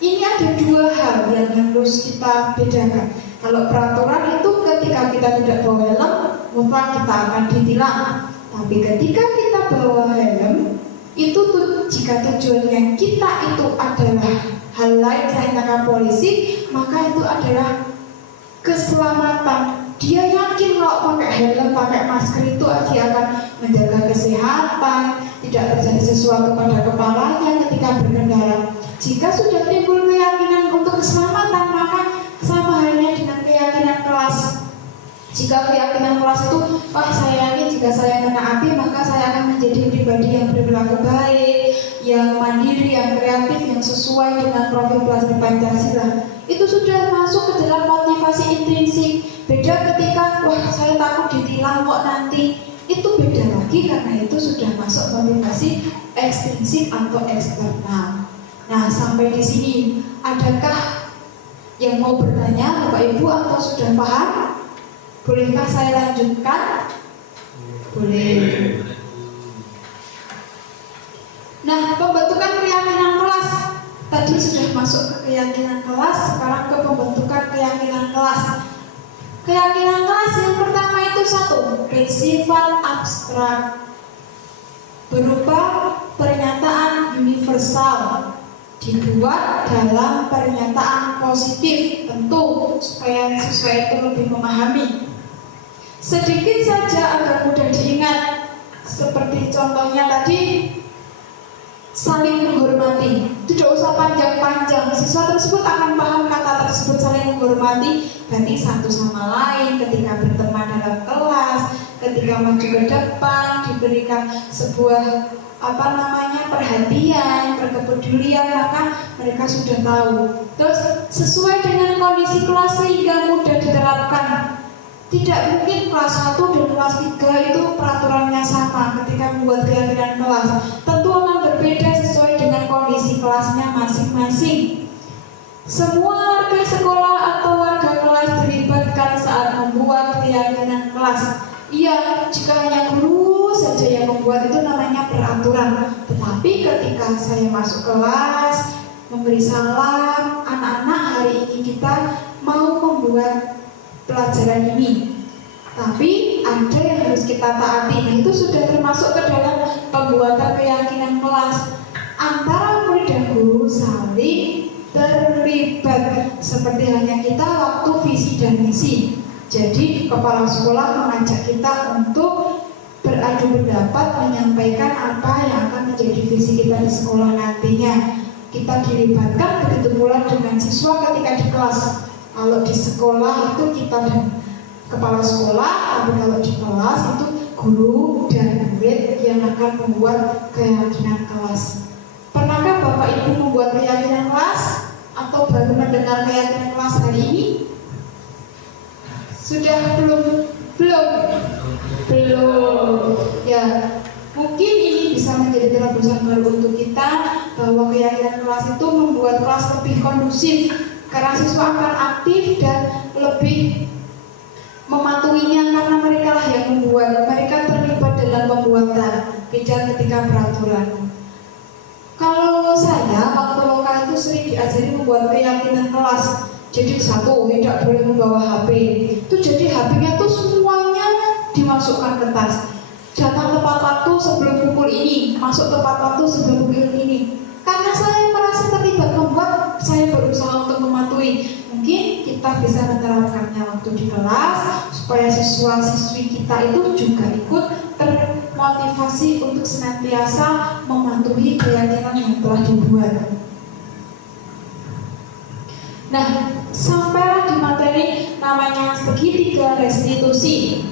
Ini ada dua hal yang harus kita bedakan. Kalau peraturan itu ketika kita tidak bawa helm, mutlak kita akan ditilang. Tapi ketika kita bawa helm, itu jika tujuannya kita itu adalah hal lain selain ditangkap polisi, maka itu adalah keselamatan. Dia yakin kalau pakai helm, pakai masker itu dia akan menjaga kesehatan, tidak terjadi sesuatu pada kepalanya ketika berkendara. Jika sudah timbul keyakinan untuk keselamatan, maka sama halnya dengan keyakinan kelas. Jika keyakinan kelas itu, wah saya yakin jika saya menaati, maka saya akan menjadi pribadi yang berperilaku baik, yang mandiri, yang kreatif, yang sesuai dengan profil pelajar Pancasila. Itu sudah masuk ke dalam motivasi intrinsik. Beda ketika, wah saya takut ditilang kok nanti. Itu beda lagi karena itu sudah masuk motivasi ekstrinsik atau eksternal. Nah, sampai di sini, adakah yang mau bertanya Bapak Ibu atau sudah paham? Bolehkah saya lanjutkan? Boleh. Nah, pembentukan keyakinan kelas. Tadi sudah masuk ke keyakinan kelas, sekarang ke pembentukan keyakinan kelas. Keyakinan kelas yang pertama itu satu, bersifat abstrak, berupa pernyataan universal, dibuat dalam pernyataan positif, tentu supaya siswa itu lebih memahami. Sedikit saja agar mudah diingat, seperti contohnya tadi, saling menghormati. Tidak usah panjang-panjang, siswa tersebut akan paham kata tersebut. Saling menghormati berarti satu sama lain ketika berteman dalam kelas, ketika maju ke depan, diberikan sebuah perhatian, berkepedulian, maka mereka sudah tahu. Terus sesuai dengan kondisi kelas sehingga mudah diterapkan. Tidak mungkin kelas 1 dan kelas 3 itu peraturannya sama ketika membuat keyakinan kelas. Tentu akan berbeda sesuai dengan kondisi kelasnya masing-masing. Semua warga sekolah atau warga kelas dilibatkan saat membuat keyakinan kelas. Iya, jika hanya guru saja yang membuat itu namanya peraturan. Tetapi ketika saya masuk kelas, memberi salam, anak-anak hari ini kita mau membuat pelajaran ini. Tapi ada yang harus kita taati. Nah, itu sudah termasuk ke dalam pembuatan keyakinan kelas. Antara murid dan guru saling terlibat, seperti halnya kita waktu visi dan misi. Jadi kepala sekolah mengajak kita untuk beradu pendapat, menyampaikan apa yang akan menjadi visi kita di sekolah nantinya. Kita dilibatkan, begitu pula dengan siswa ketika di kelas. Kalau di sekolah itu kita kepala sekolah, tapi kalau di kelas itu guru dan murid yang akan membuat keyakinan kelas. Pernahkah Bapak Ibu membuat keyakinan kelas atau baru mendengar keyakinan kelas hari ini? Sudah belum? Belum. Ya, mungkin ini bisa menjadi terobosan baru untuk kita bahwa keyakinan kelas itu membuat kelas lebih kondusif karena siswa akan aktif dan lebih mematuhinya karena mereka lah yang membuat, mereka terlibat dalam pembuatan, beda ketika peraturan. Kalau saya waktu lokal itu sering diajari membuat keyakinan kelas. Jadi satu, tidak boleh membawa HP. Itu jadi HP-nya tuh semuanya dimasukkan ke tas. Datang tepat waktu sebelum pukul ini, masuk tepat waktu sebelum pukul ini. Karena saya merasa terlibat membuat, saya berusaha untuk mematuhi. Mungkin kita bisa menerapkannya waktu di kelas supaya siswa-siswi kita itu juga ikut termotivasi untuk senantiasa mematuhi keyakinan yang telah dibuat. Nah, sampailah di materi namanya segitiga restitusi.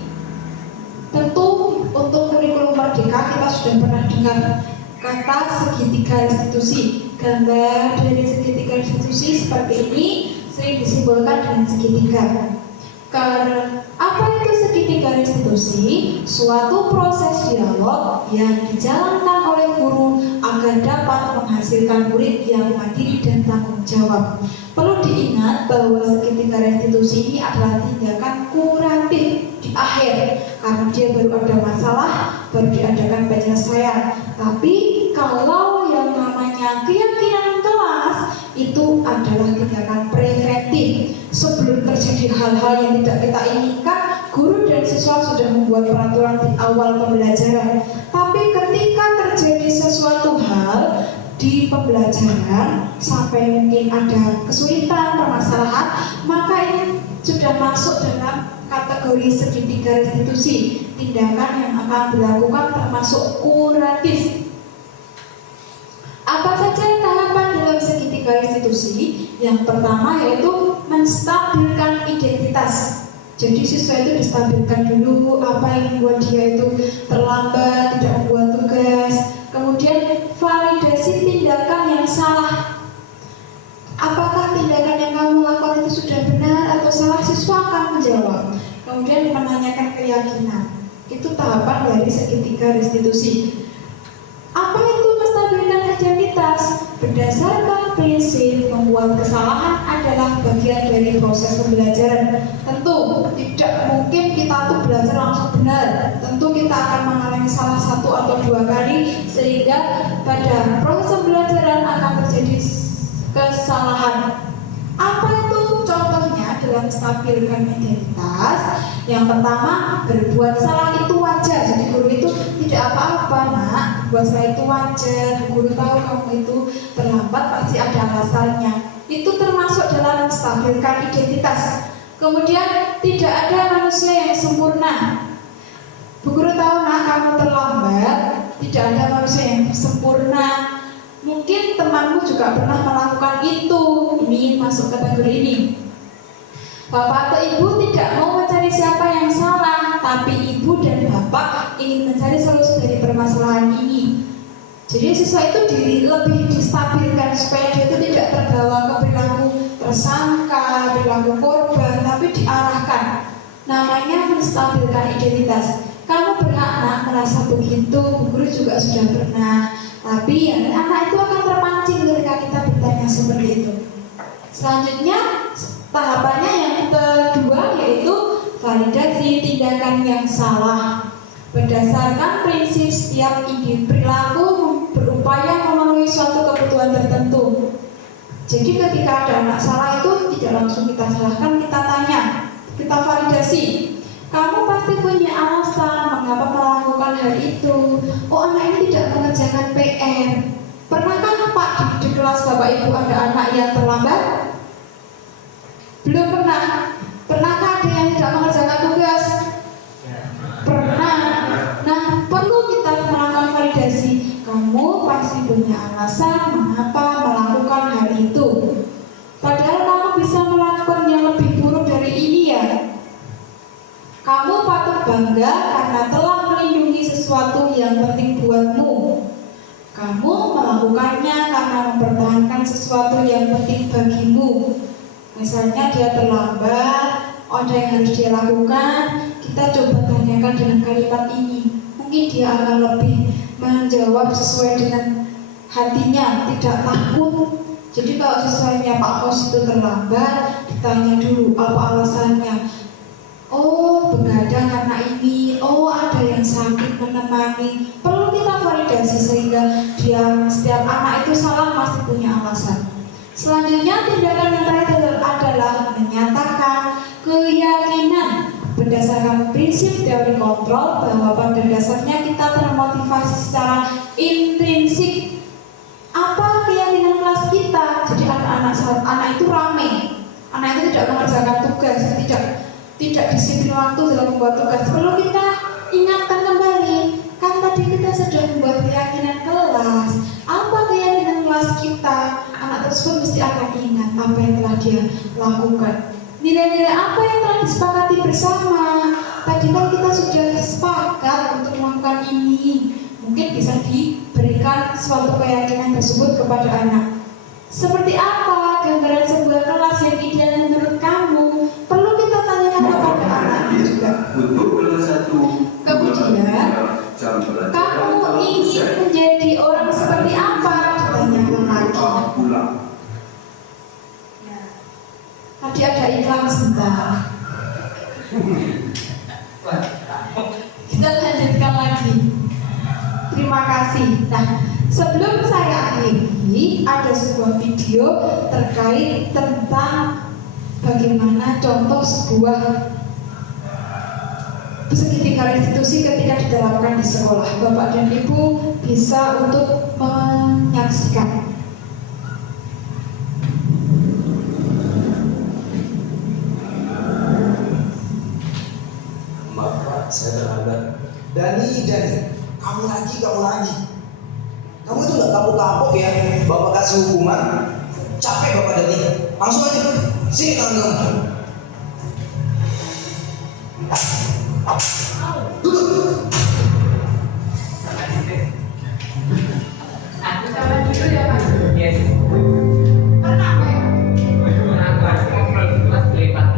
Tentu untuk kurikulum Merdeka kita sudah pernah dengar kata segitiga restitusi. Gambar dari segitiga restitusi seperti ini sering disimbolkan dengan segitiga. Apa itu segitiga restitusi? Suatu proses dialog yang dijalankan oleh guru agar dapat menghasilkan murid yang mandiri dan tanggung jawab. Perlu diingat bahwa segitiga restitusi ini adalah tindakan kuratif di akhir, karena dia baru ada masalah, baru diadakan penyelesaian. Tapi kalau yang namanya keyakinan kelas itu adalah tindakan preventif. Sebelum terjadi hal-hal yang tidak kita inginkan, guru dan siswa sudah membuat peraturan di awal pembelajaran. Tapi ketika terjadi sesuatu hal di pembelajaran sampai mungkin ada kesulitan, permasalahan, maka ini sudah masuk dalam kategori segitiga restitusi. Tindakan yang akan dilakukan termasuk kuratif. Apa saja tahapan dalam segitiga restitusi? Yang pertama yaitu menstabilkan identitas. Jadi siswa itu distabilkan dulu, apa yang membuat dia itu terlambat, tidak membuat tugas. Kemudian validasi tindakan yang salah. Apakah tindakan yang kamu lakukan itu sudah benar atau salah? Siswa akan menjawab. Kemudian menanyakan keyakinan. Itu tahapan dari segitiga restitusi. Apa itu menstabilkan identitas? Berdasarkan prinsip membuat kesalahan adalah bagian dari proses pembelajaran. Tentu tidak mungkin kita tuh belajar langsung benar. Tentu kita akan mengalami salah satu atau dua kali sehingga pada proses pembelajaran akan terjadi kesalahan. Apa itu contohnya dalam menstabilkan identitas? Yang pertama, berbuat salah itu wajar. Jadi guru itu tidak apa-apa, nak. Berbuat salah itu wajar. Guru tahu kamu itu terlambat, pasti ada alasannya. Itu termasuk dalam menstabilkan identitas. Kemudian tidak ada manusia yang sempurna. Bu guru tahu, nak, kamu terlambat. Tidak ada manusia yang sempurna. Mungkin temanmu juga pernah melakukan itu. Ini masuk kategori ini. Bapak atau ibu tidak mau mencari siapa yang salah, tapi ibu dan bapak ingin mencari solusi dari permasalahan ini. Jadi siswa itu lebih distabilkan supaya dia itu tidak terbawa ke perilaku tersangka, perilaku korban, tapi diarahkan. Namanya menstabilkan identitas. Kamu berhak, nak, merasa begitu. Bu guru juga sudah pernah. Tapi anak itu akan terpancing ketika kita bertanya seperti itu. Selanjutnya tahapannya yang kedua yaitu validasi tindakan yang salah. Berdasarkan prinsip setiap individu perilaku berupaya memenuhi suatu kebutuhan tertentu. Jadi ketika ada anak salah itu tidak langsung kita salahkan, kita tanya, kita validasi. Kamu pasti punya alasan mengapa melakukan hal itu. Oh, anak ini tidak mengerjakan PR. Pernahkah Pak di kelas Bapak Ibu ada anak yang terlambat? Belum pernah. Pernahkah ada yang tidak mengerjakan tugas? Pernah. Nah, perlu kita melakukan validasi. Kamu pasti punya alasan mengapa melakukan hal itu. Padahal kamu bisa melakukan yang lebih buruk dari ini ya. bangga karena telah melindungi sesuatu yang penting buatmu. Kamu melakukannya karena mempertahankan sesuatu yang penting bagimu. Misalnya dia terlambat, ada yang harus dia lakukan, kita coba tanyakan dengan kalimat ini. Mungkin dia akan lebih menjawab sesuai dengan hatinya, tidak takut. Jadi kalau sesuainya Pak Kos itu terlambat, ditanya dulu apa alasannya. Oh, begadang karena ini. Oh, ada yang sakit menemani. Perlu kita validasi sehingga setiap anak itu salah pasti punya alasan. Selanjutnya tindakan yang terakhir adalah menyatakan keyakinan berdasarkan prinsip teori kontrol bahwa pada dasarnya kita termotivasi secara intrinsik. Apa keyakinan kelas kita? Jadi anak itu ramai. Anak itu tidak mengerjakan tugas, tidak disiplin waktu dalam membuat tugas. Perlu kita ingatkan kembali, kan tadi kita sudah membuat keyakinan kelas. Apa keyakinan kelas kita? Anak tersebut mesti akan ingat apa yang telah dia lakukan. Nilai-nilai apa yang telah disepakati bersama. Tadi kan kita sudah sepakat untuk melakukan ini. Mungkin bisa diberikan suatu keyakinan tersebut kepada anak. Seperti apa gambaran sebuah kelas yang ideal menurut kamu? Perlu kita tanyakan kepada anak juga. Kemudian, kamu ingin menjadi orang seperti apa? Ditanyakan lagi. Nah, tadi ada iklan sebentar. Kita lanjutkan lagi. Terima kasih. Nah, sebelum saya akhiri, ada sebuah video terkait tentang bagaimana contoh sebuah segitiga institusi ketika diterapkan di sekolah. Bapak dan Ibu bisa untuk menyaksikan. Maaf Pak, saya terlambat. Dani, kamu lagi. Kamu itu nggak kapok-kapok ya? Bapak kasih hukuman, capek Bapak Dani. Langsung aja, sini tangan kamu. Duduk. Aku sama dulu ya Pak. Yes. Kenapa ya? Aku harus ngobrol di kelas lepas.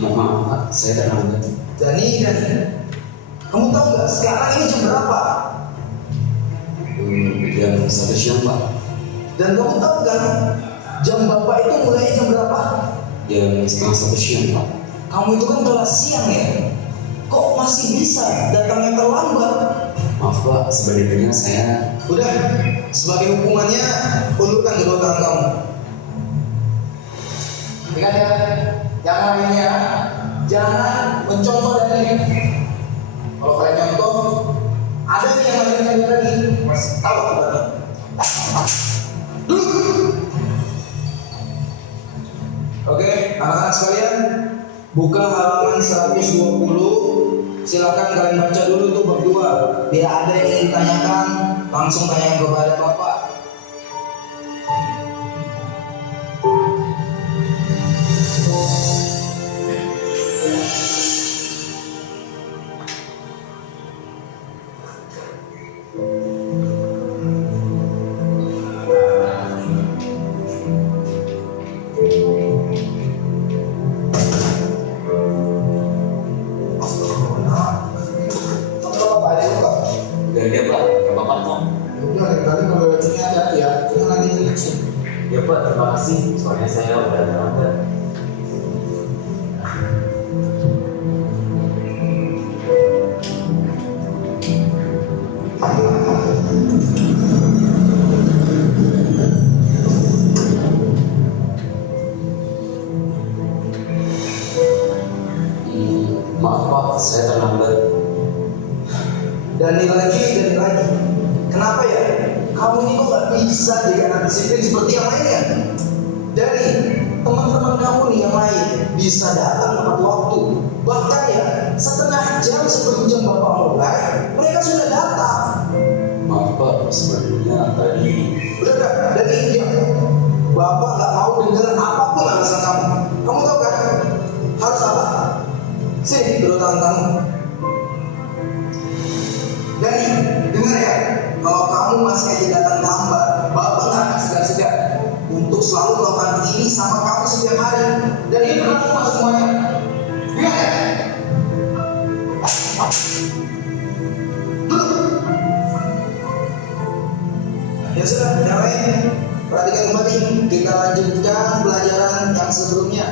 Maaf Pak, saya terlambat. Dani, kamu tahu nggak sekarang ini jam berapa? Jam 1 siang Pak. Dan kamu tahu kan jam Bapak itu mulainya jam berapa? Jam setengah 1 siang Pak. Kamu itu kan kelas siang ya? Kok masih bisa datangnya terlambat? Maaf Pak, sebenarnya saya. Udah, sebagai hukumannya undurkan kedua tangan kamu. Ingat ya, yang lainnya jangan mencontoh dari ini. Kalau kalian contoh, ada nih yang lagi lagi, masih tahu apa? Duduk. Oke, anak-anak sekalian, buka halaman 120. Silakan kalian baca dulu tuh berdua. Bila ada yang ingin tanyakan, langsung tanya kepada Bapak. Udah dia Pak, gak apa-apa kok. Udah, lain kali kalau saya udah terlambat. Maaf Pak, saya terlambat. Dani lagi. Kenapa ya? Kamu ini kok gak bisa jadi anak disiplin seperti yang lainnya? Dani, teman-teman kamu nih yang lain bisa datang tepat waktu. Bahkan ya, setengah jam sebelum jam Bapak mulai, mereka sudah datang. Maaf Pak, sebenarnya tadi. Udah, Dani, diam. Bapak gak mau dengar apapun alasan kamu. Kamu tahu kan? Harus apa? Sini, dulu tangan kamu. Dani, dengar ya. Kalau kamu masih aja datang lambat, Bapak gak akan segan-segan untuk selalu melakukan ini sama kamu setiap hari. Dan ini berlaku sama semuanya. Dengar ya? Ya sudah, yang lain perhatikan kembali. Kita lanjutkan pelajaran yang sebelumnya.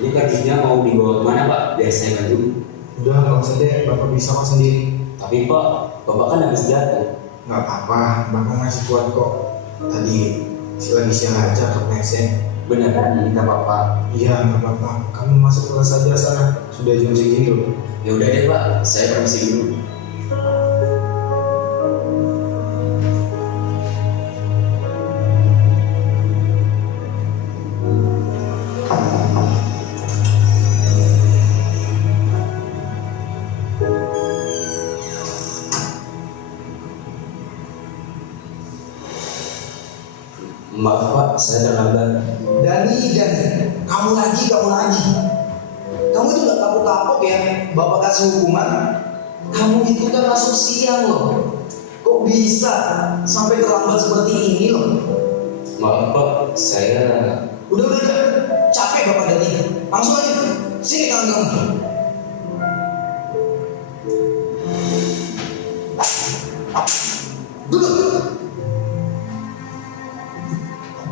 Ini kartunya mau dibawa kemana Pak? Biar saya bantu. Udah, nggak usah deh. Bapak bisa kok sendiri. Tapi Pak, Bapak kan habis jatuh. Nggak apa-apa, Bapak masih kuat kok. Tadi lagi siang aja ke mesnya. Beneran ini nggak apa-apa. Iya, nggak apa-apa. Kamu masuk kelas aja sana. Sudah jam segini loh. Ya udah deh Pak, saya permisi dulu. Maaf Pak, saya terlambat. Dani, kamu lagi. Kamu itu nggak kapok-kapok ya, Bapak kasih hukuman. Kamu itu kan masuk siang loh. Kok bisa sampai terlambat seperti ini loh? Maaf Pak, saya. Udah, capek Bapak Dani. Langsung aja, sini tangan kamu. Duduk.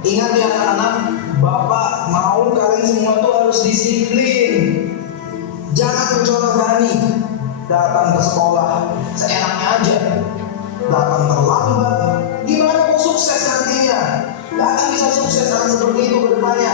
Ingat ya anak-anak, Bapak mau kalian semua tuh harus disiplin. Jangan mencolok Dani. Datang ke sekolah seenaknya aja. Datang terlambat. Gimana mau sukses nantinya? Gak akan bisa sukses akan seperti itu ke depannya.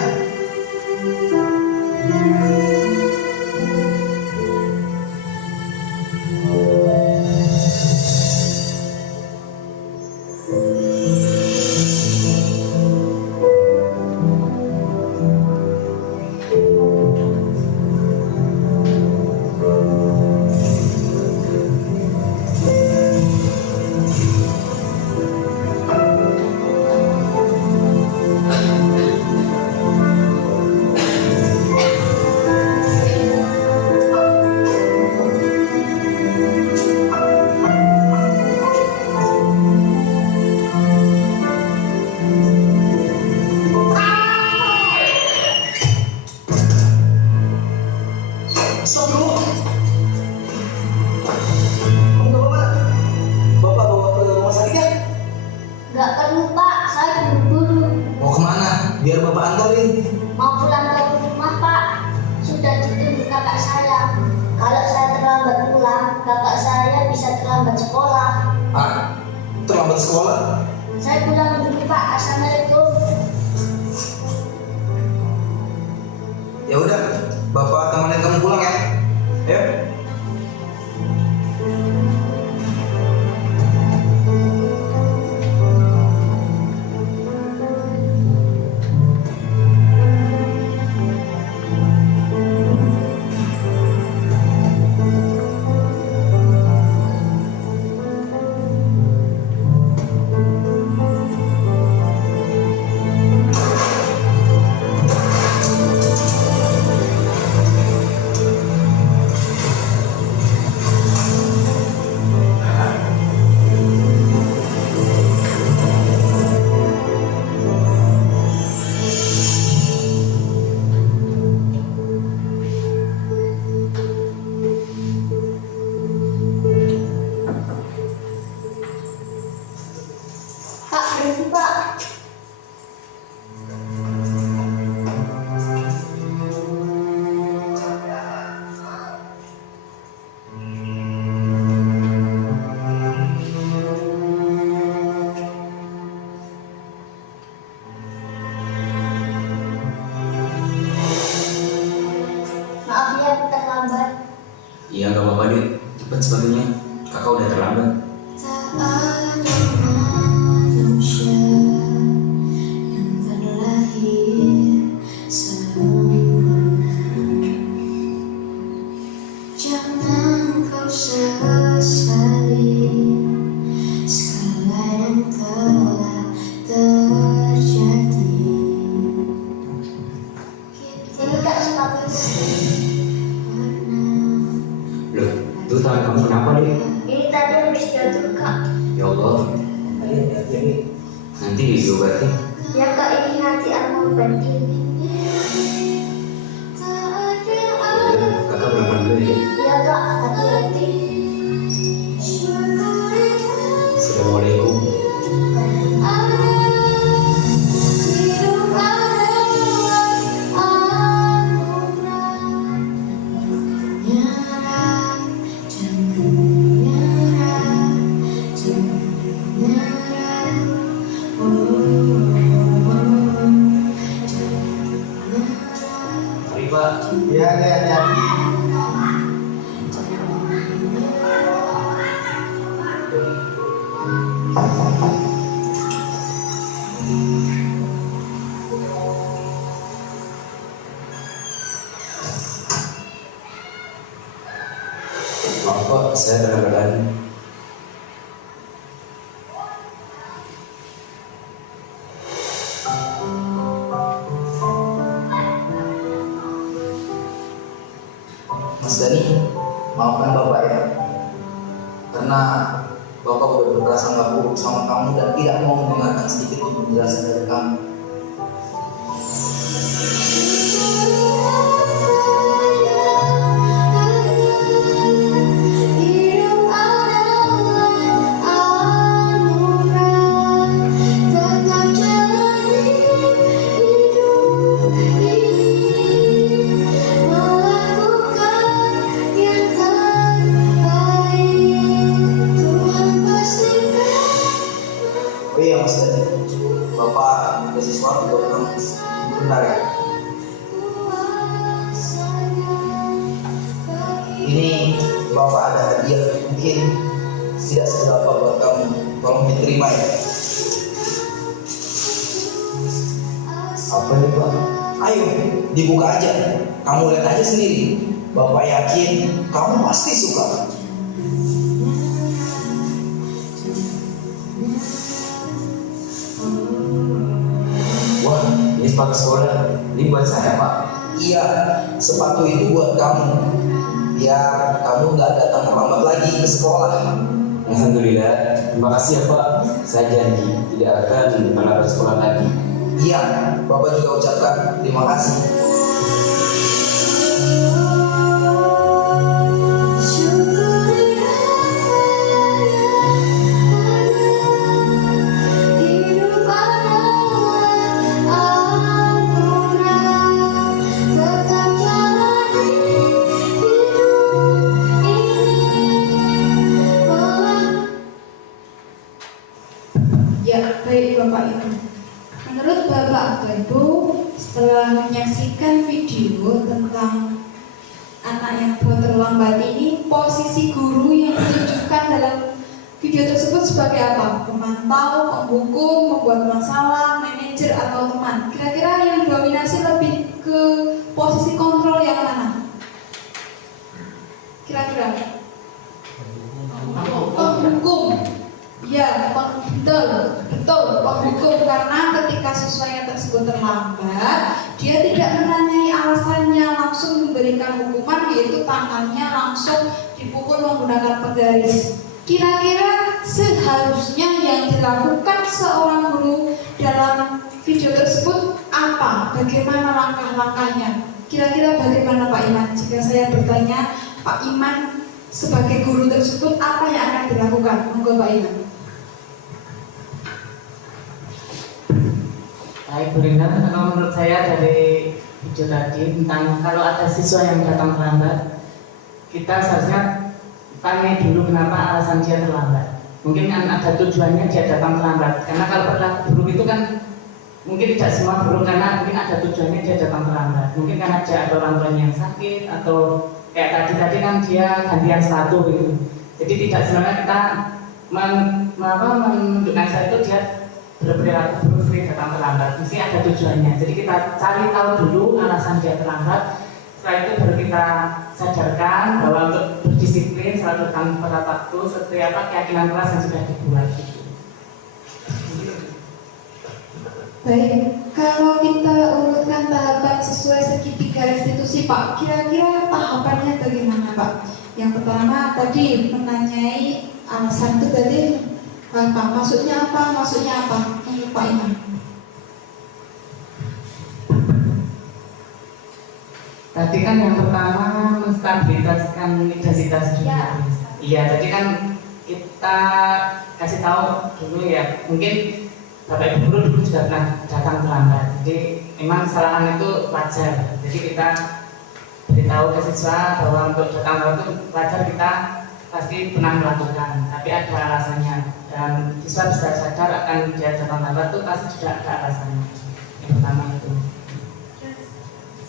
Biar Bapak anterin. Mau pulang ke rumah Pak, sudah ditunggu kakak saya. Kalau saya terlambat pulang, kakak saya bisa terlambat sekolah. Ah, terlambat sekolah? Saya pulang dulu Pak, assalamualaikum. Ya udah, Bapak terlambat. Iya nggak apa-apa deh, cepet sepatunya. Kakak udah terlambat. Tak ada manusia yang terlahir sempurna. Jangan kau sesali segala yang telah terjadi. Ini kak sepatunya. Loh, itu tangan kamu kenapa deh? Ini tadi habis jatuh kak. Ya Allah, nanti diobatin. Ya kak, ini nanti aku banting. Ya, kakak berangkat dulu ya. Ya kak, hati-hati. Assalamualaikum. Mari Pak. Ya, ya, ya. Maaf Pak, saya kadang-kadang Mas Dani, maafkan Bapak ya. Karena Bapak udah berprasangka buruk sama kamu dan tidak mau mendengarkan sedikit pun penjelasan dari kamu. Oh iya Mas Dani, Bapak ada sesuatu buat kamu. Bentar ya. Ini Bapak ada hadiah, mungkin tidak seberapa buat kamu. Tolong diterima ya. apa nih Pak? Ayo, dibuka aja. Kamu lihat aja sendiri. Bapak yakin kamu pasti suka. Wah, ini sepatu sekolah. Ini buat saya Pak. Iya, sepatu itu buat kamu. Biar kamu nggak datang terlambat lagi ke sekolah. Alhamdulillah. Terima kasih ya Pak. Saya janji tidak akan melambat sekolah lagi. Iya, Bapak juga ucapkan terima kasih. Ya, baik Bapak Ibu. Menurut Bapak atau Ibu, setelah menyaksikan video tentang anak yang buat terlambat ini, posisi guru yang ditunjukkan dalam video tersebut sebagai apa? Pemantau, penghukum, pembuat masalah, manajer atau teman. Kira-kira yang dominasi lebih ke posisi kontrol yang mana? Kira-kira? Penghukum. Ya, betul, penghukum, karena ketika siswanya tersebut terlambat, dia tidak menanyai alasannya, langsung memberikan hukuman, yaitu tangannya langsung dipukul menggunakan penggaris. Kira-kira seharusnya yang dilakukan seorang guru dalam video tersebut apa? Bagaimana langkah-langkahnya? Kira-kira bagaimana Pak Iman? Jika saya bertanya, Pak Iman sebagai guru tersebut apa yang akan dilakukan? Monggo Pak Iman. Baik Bu Rina, kalau menurut saya dari video tadi tentang kalau ada siswa yang datang terlambat, kita seharusnya tanya dulu kenapa alasan dia terlambat. Mungkin kan ada tujuannya dia datang terlambat. Karena kalau perilaku buruk itu kan mungkin tidak semua guru karena mungkin ada tujuannya dia datang terlambat. Mungkin karena ada orang tuanya yang sakit atau kayak tadi kan dia gantian sepatu gitu. Jadi tidak sebenarnya kita menunjukkan saya itu dia berperilaku buruk datang terlambat. Mesti ada tujuannya. Jadi kita cari tahu dulu alasan dia terlambat. Setelah itu baru kita sadarkan bahwa untuk berdisiplin selalu datang tepat waktu seperti apa keyakinan kelas yang sudah dibuat. Baik, kalau kita urutkan tahapan sesuai segitiga restitusi Pak, kira-kira tahapannya bagaimana Pak? Yang pertama tadi menanyai alasan itu berarti apa? Maksudnya apa? Menurut Pak Imam. Tadi kan yang pertama menstabilitaskan identitas dulu. Iya, tadi kan kita kasih tahu dulu ya, mungkin Bapak Ibu guru dulu sudah pernah datang terlambat, jadi memang kesalahan itu wajar. Jadi kita beritahu ke siswa bahwa untuk datang terlambat itu wajar, kita pasti pernah melakukan, tapi ada alasannya dan siswa bisa sadar akan dia datang terlambat itu pasti sudah ada alasannya. Yang pertama itu.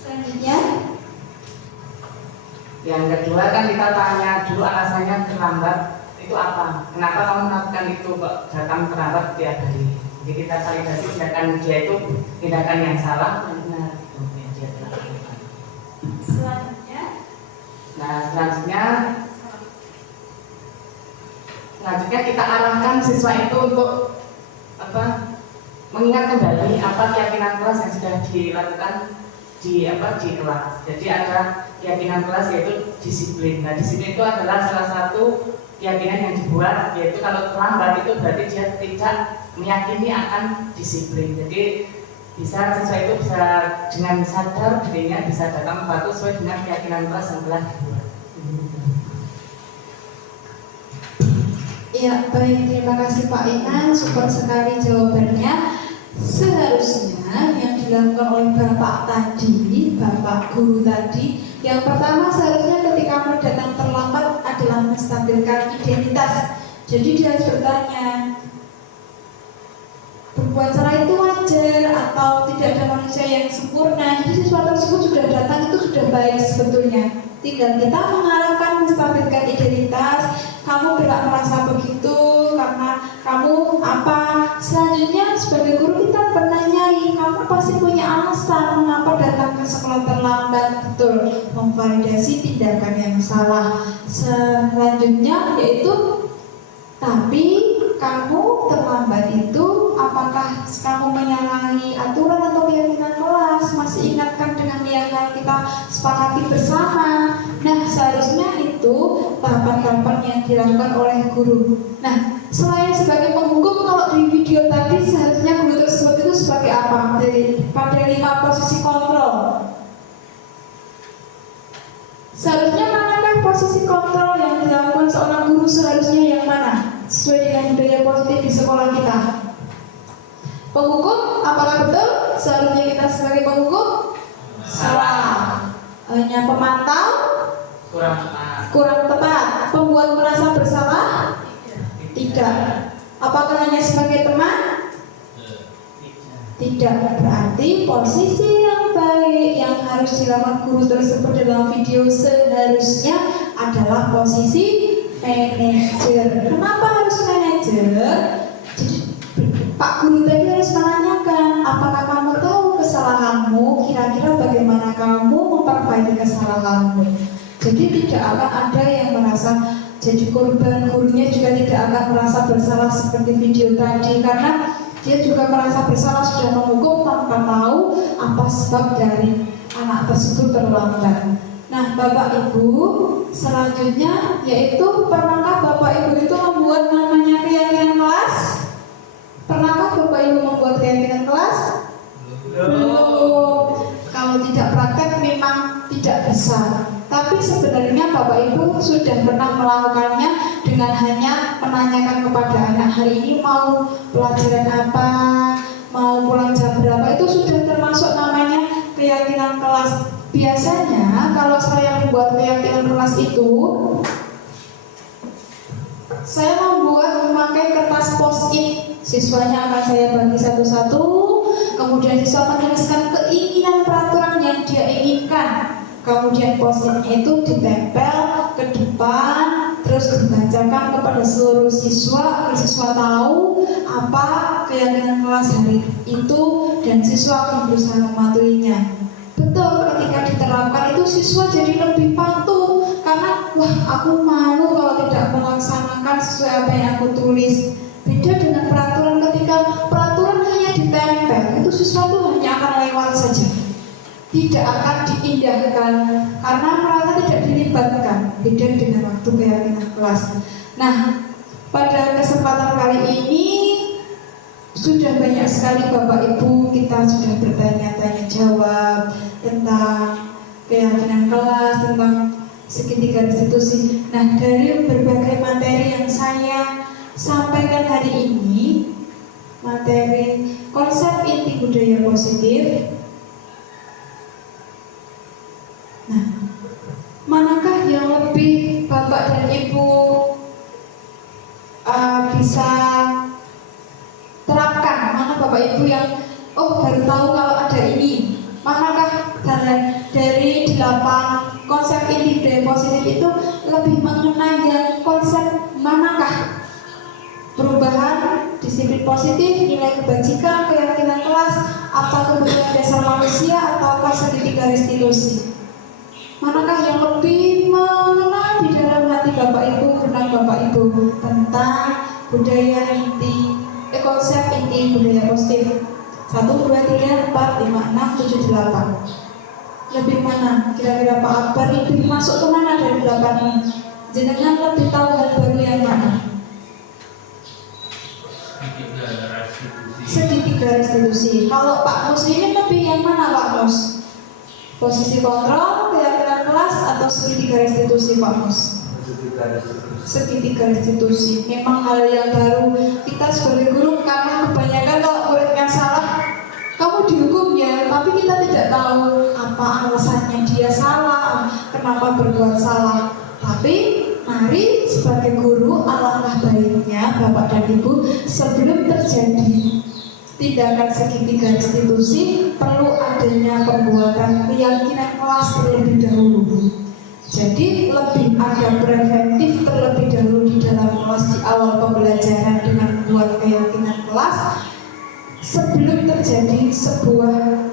Selanjutnya, yang kedua kan kita tanya dulu alasannya terlambat itu apa? Kenapa kamu melakukan itu kok datang terlambat tiap hari? Jadi kita validasi tindakan dia itu tindakan yang salah dan benar itu yang dia lakukan. selanjutnya, selanjutnya kita arahkan siswa itu untuk mengingat kembali apa keyakinan kelas yang sudah dilakukan di kelas. Jadi ada keyakinan kelas yaitu disiplin. Nah, disiplin itu adalah salah satu keyakinan yang dibuat, yaitu kalau terlambat itu berarti dia tidak meyakini akan disiplin. Jadi bisa siswa itu bisa dengan sadar dirinya bisa datang tepat sesuai dengan keyakinan kelas yang telah dibuat. ya baik, terima kasih Pak Inan, super sekali jawabannya. Seharusnya yang dilakukan oleh Bapak tadi, Bapak guru tadi, yang pertama seharusnya ketika mau datang terlambat adalah menstabilkan identitas. Jadi dia harus bertanya, berbuat salah itu wajar atau tidak ada manusia yang sempurna. Jadi siswa tersebut sudah datang itu sudah baik sebetulnya. Tinggal kita mengarahkan menstabilkan identitas. Kamu tidak merasa begitu karena kamu apa? Selanjutnya sebagai guru kita bertanyai, kamu pasti punya alasan mengapa datang ke sekolah terlambat. Betul, memvalidasi tindakan yang salah. Selanjutnya yaitu, tapi kamu terlambat itu apakah kamu menyalahi aturan atau keyakinan kelas? Masih ingatkan dengan yang kita sepakati bersama. Nah, seharusnya itu tahapan-tahapan yang dilakukan oleh guru. Nah, selain sebagai penghukum, kalau di video tadi seharusnya guru tersebut itu sebagai apa? Pada 5 posisi kontrol. Seharusnya manakah posisi kontrol yang dilakukan seorang guru, seharusnya yang mana? Sesuai dengan budaya positif di sekolah kita. Penghukum, apakah betul? Seharusnya kita sebagai penghukum? Salah. Hanya pemantau? Kurang tepat. Pembuat merasa bersalah? Tidak. Apakah hanya sebagai teman? Tidak. Berarti posisi yang baik yang harus dilakukan guru tersebut dalam video seharusnya adalah posisi manajer. Kenapa harus manajer? Jadi Pak guru tadi harus menanyakan, apakah kamu tahu kesalahanmu? Kira-kira bagaimana kamu memperbaiki kesalahanmu? Jadi tidak akan ada yang merasa jadi korban. Gurunya juga tidak akan merasa bersalah seperti video tadi, karena dia juga merasa bersalah sudah menghukum tanpa tahu apa sebab dari anak tersebut terlambat. Nah, Bapak Ibu, selanjutnya yaitu, pernahkah Bapak Ibu itu membuat namanya keyakinan kelas? Pernahkah Bapak Ibu membuat keyakinan kelas? Belum. Kalau tidak praktek memang tidak bisa. Tapi sebenarnya Bapak Ibu sudah pernah melakukannya dengan hanya menanyakan kepada anak, hari ini mau pelajaran apa, mau pulang jam berapa, itu sudah termasuk namanya keyakinan kelas. Biasanya kalau saya membuat keyakinan kelas itu, saya membuat memakai kertas post-it. Siswanya akan saya bagi satu-satu. kemudian siswa menuliskan keinginan peraturan yang dia inginkan, kemudian post-it-nya itu ditempel ke depan, terus dibacakan kepada seluruh siswa agar siswa tahu apa keyakinan kelas hari itu dan siswa akan berusaha mematuhinya. Betul, ketika diterapkan itu siswa jadi lebih patuh karena wah aku malu kalau tidak melaksanakan sesuai apa yang aku tulis. Beda dengan peraturan, ketika peraturan hanya ditempel itu siswa itu hanya akan lewat saja, tidak akan diindahkan karena merasa tidak dilibatkan. Beda dengan waktu keyakinan kelas. Nah, pada kesempatan kali ini sudah banyak sekali Bapak Ibu kita sudah bertanya-tanya jawab tentang keyakinan kelas, tentang segitiga institusi. Nah, dari berbagai materi yang saya sampaikan hari ini, materi konsep inti budaya positif. Nah, manakah yang lebih Bapak dan Ibu bisa terapkan? Mana Bapak Ibu yang baru tahu kalau ada ini? Manakah dari 8 konsep inti budaya positif itu lebih mengenai yang konsep manakah? Perubahan, disiplin positif, nilai kebajikan, keyakinan kelas, atau kebutuhan dasar manusia, atau segitiga restitusi? Manakah yang lebih mengenal di dalam hati Bapak Ibu, benak Bapak Ibu tentang budaya inti, konsep inti budaya positif? 1, 2, 3, 4, 5, 6, 7, 8. Lebih mana? Kira-kira Pak Akbar lebih masuk ke mana dari 8 ini? Jenengan lebih tahu hal baru yang mana? Segitiga restitusi. Kalau Pak Mus ini lebih yang mana Pak Mus? Posisi kontrol, keyakinan kelas, atau segitiga restitusi Pak Mus? Segitiga restitusi. Memang hal yang baru kita sebagai guru, karena kebanyakan kalau muridnya salah, kamu dihukum ya, tapi kita tidak tahu apa alasannya dia salah, kenapa berbuat salah. Tapi mari sebagai guru, alangkah baiknya Bapak dan Ibu sebelum terjadi tindakan segitiga restitusi perlu adanya pembuatan keyakinan kelas terlebih dahulu. Jadi lebih ada preventif terlebih dahulu di dalam kelas di awal pembelajaran dengan membuat keyakinan kelas sebelum terjadi sebuah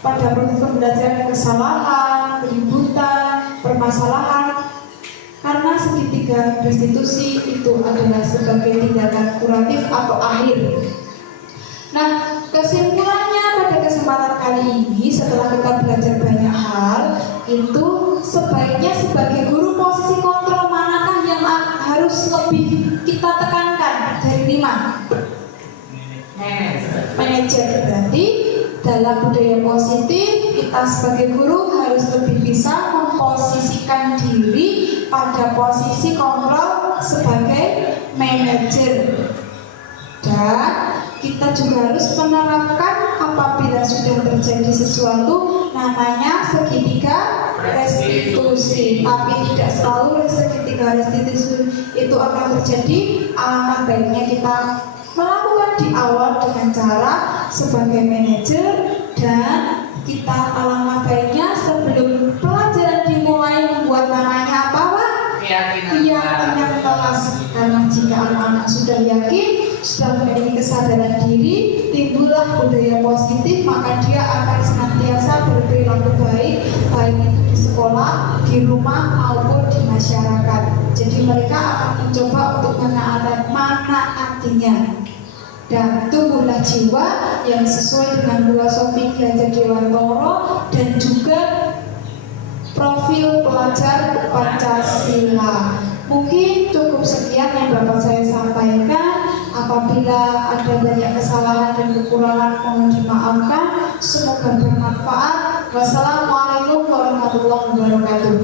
pada proses pembelajaran kesalahan, keributan, permasalahan. Karena segitiga restitusi itu adalah sebagai tindakan kuratif atau akhir. Nah, kesimpulannya pada kesempatan kali ini setelah kita belajar banyak hal, itu sebaiknya sebagai guru posisi kontrol manakah yang harus lebih kita tekankan dari 5? Manajer. Berarti dalam budaya positif kita sebagai guru harus lebih bisa memposisikan diri pada posisi kontrol sebagai manajer. Dan kita juga harus menerapkan apabila sudah terjadi sesuatu namanya segitiga restitusi. Tapi tidak selalu segitiga restitusi itu akan terjadi. Alangkah baiknya kita melakukan di awal dengan cara sebagai manajer, dan kita alangkah baiknya sebelum pelajaran dimulai membuat namanya apa Pak? Keyakinan kelas. Karena jika anak-anak sudah yakin, sudah memiliki kesadaran diri, timbullah budaya positif, maka dia akan senantiasa berperilaku baik, baik itu di sekolah, di rumah maupun di masyarakat. Jadi mereka akan mencoba untuk menaatinya. Dan tumbuhlah jiwa yang sesuai dengan filosofi Ki Hajar Dewantoro dan juga profil pelajar Pancasila. Mungkin cukup sekian yang dapat saya sampaikan. Apabila ada banyak kesalahan dan kekurangan mohon dimaafkan. Semoga bermanfaat. Wassalamualaikum warahmatullahi wabarakatuh.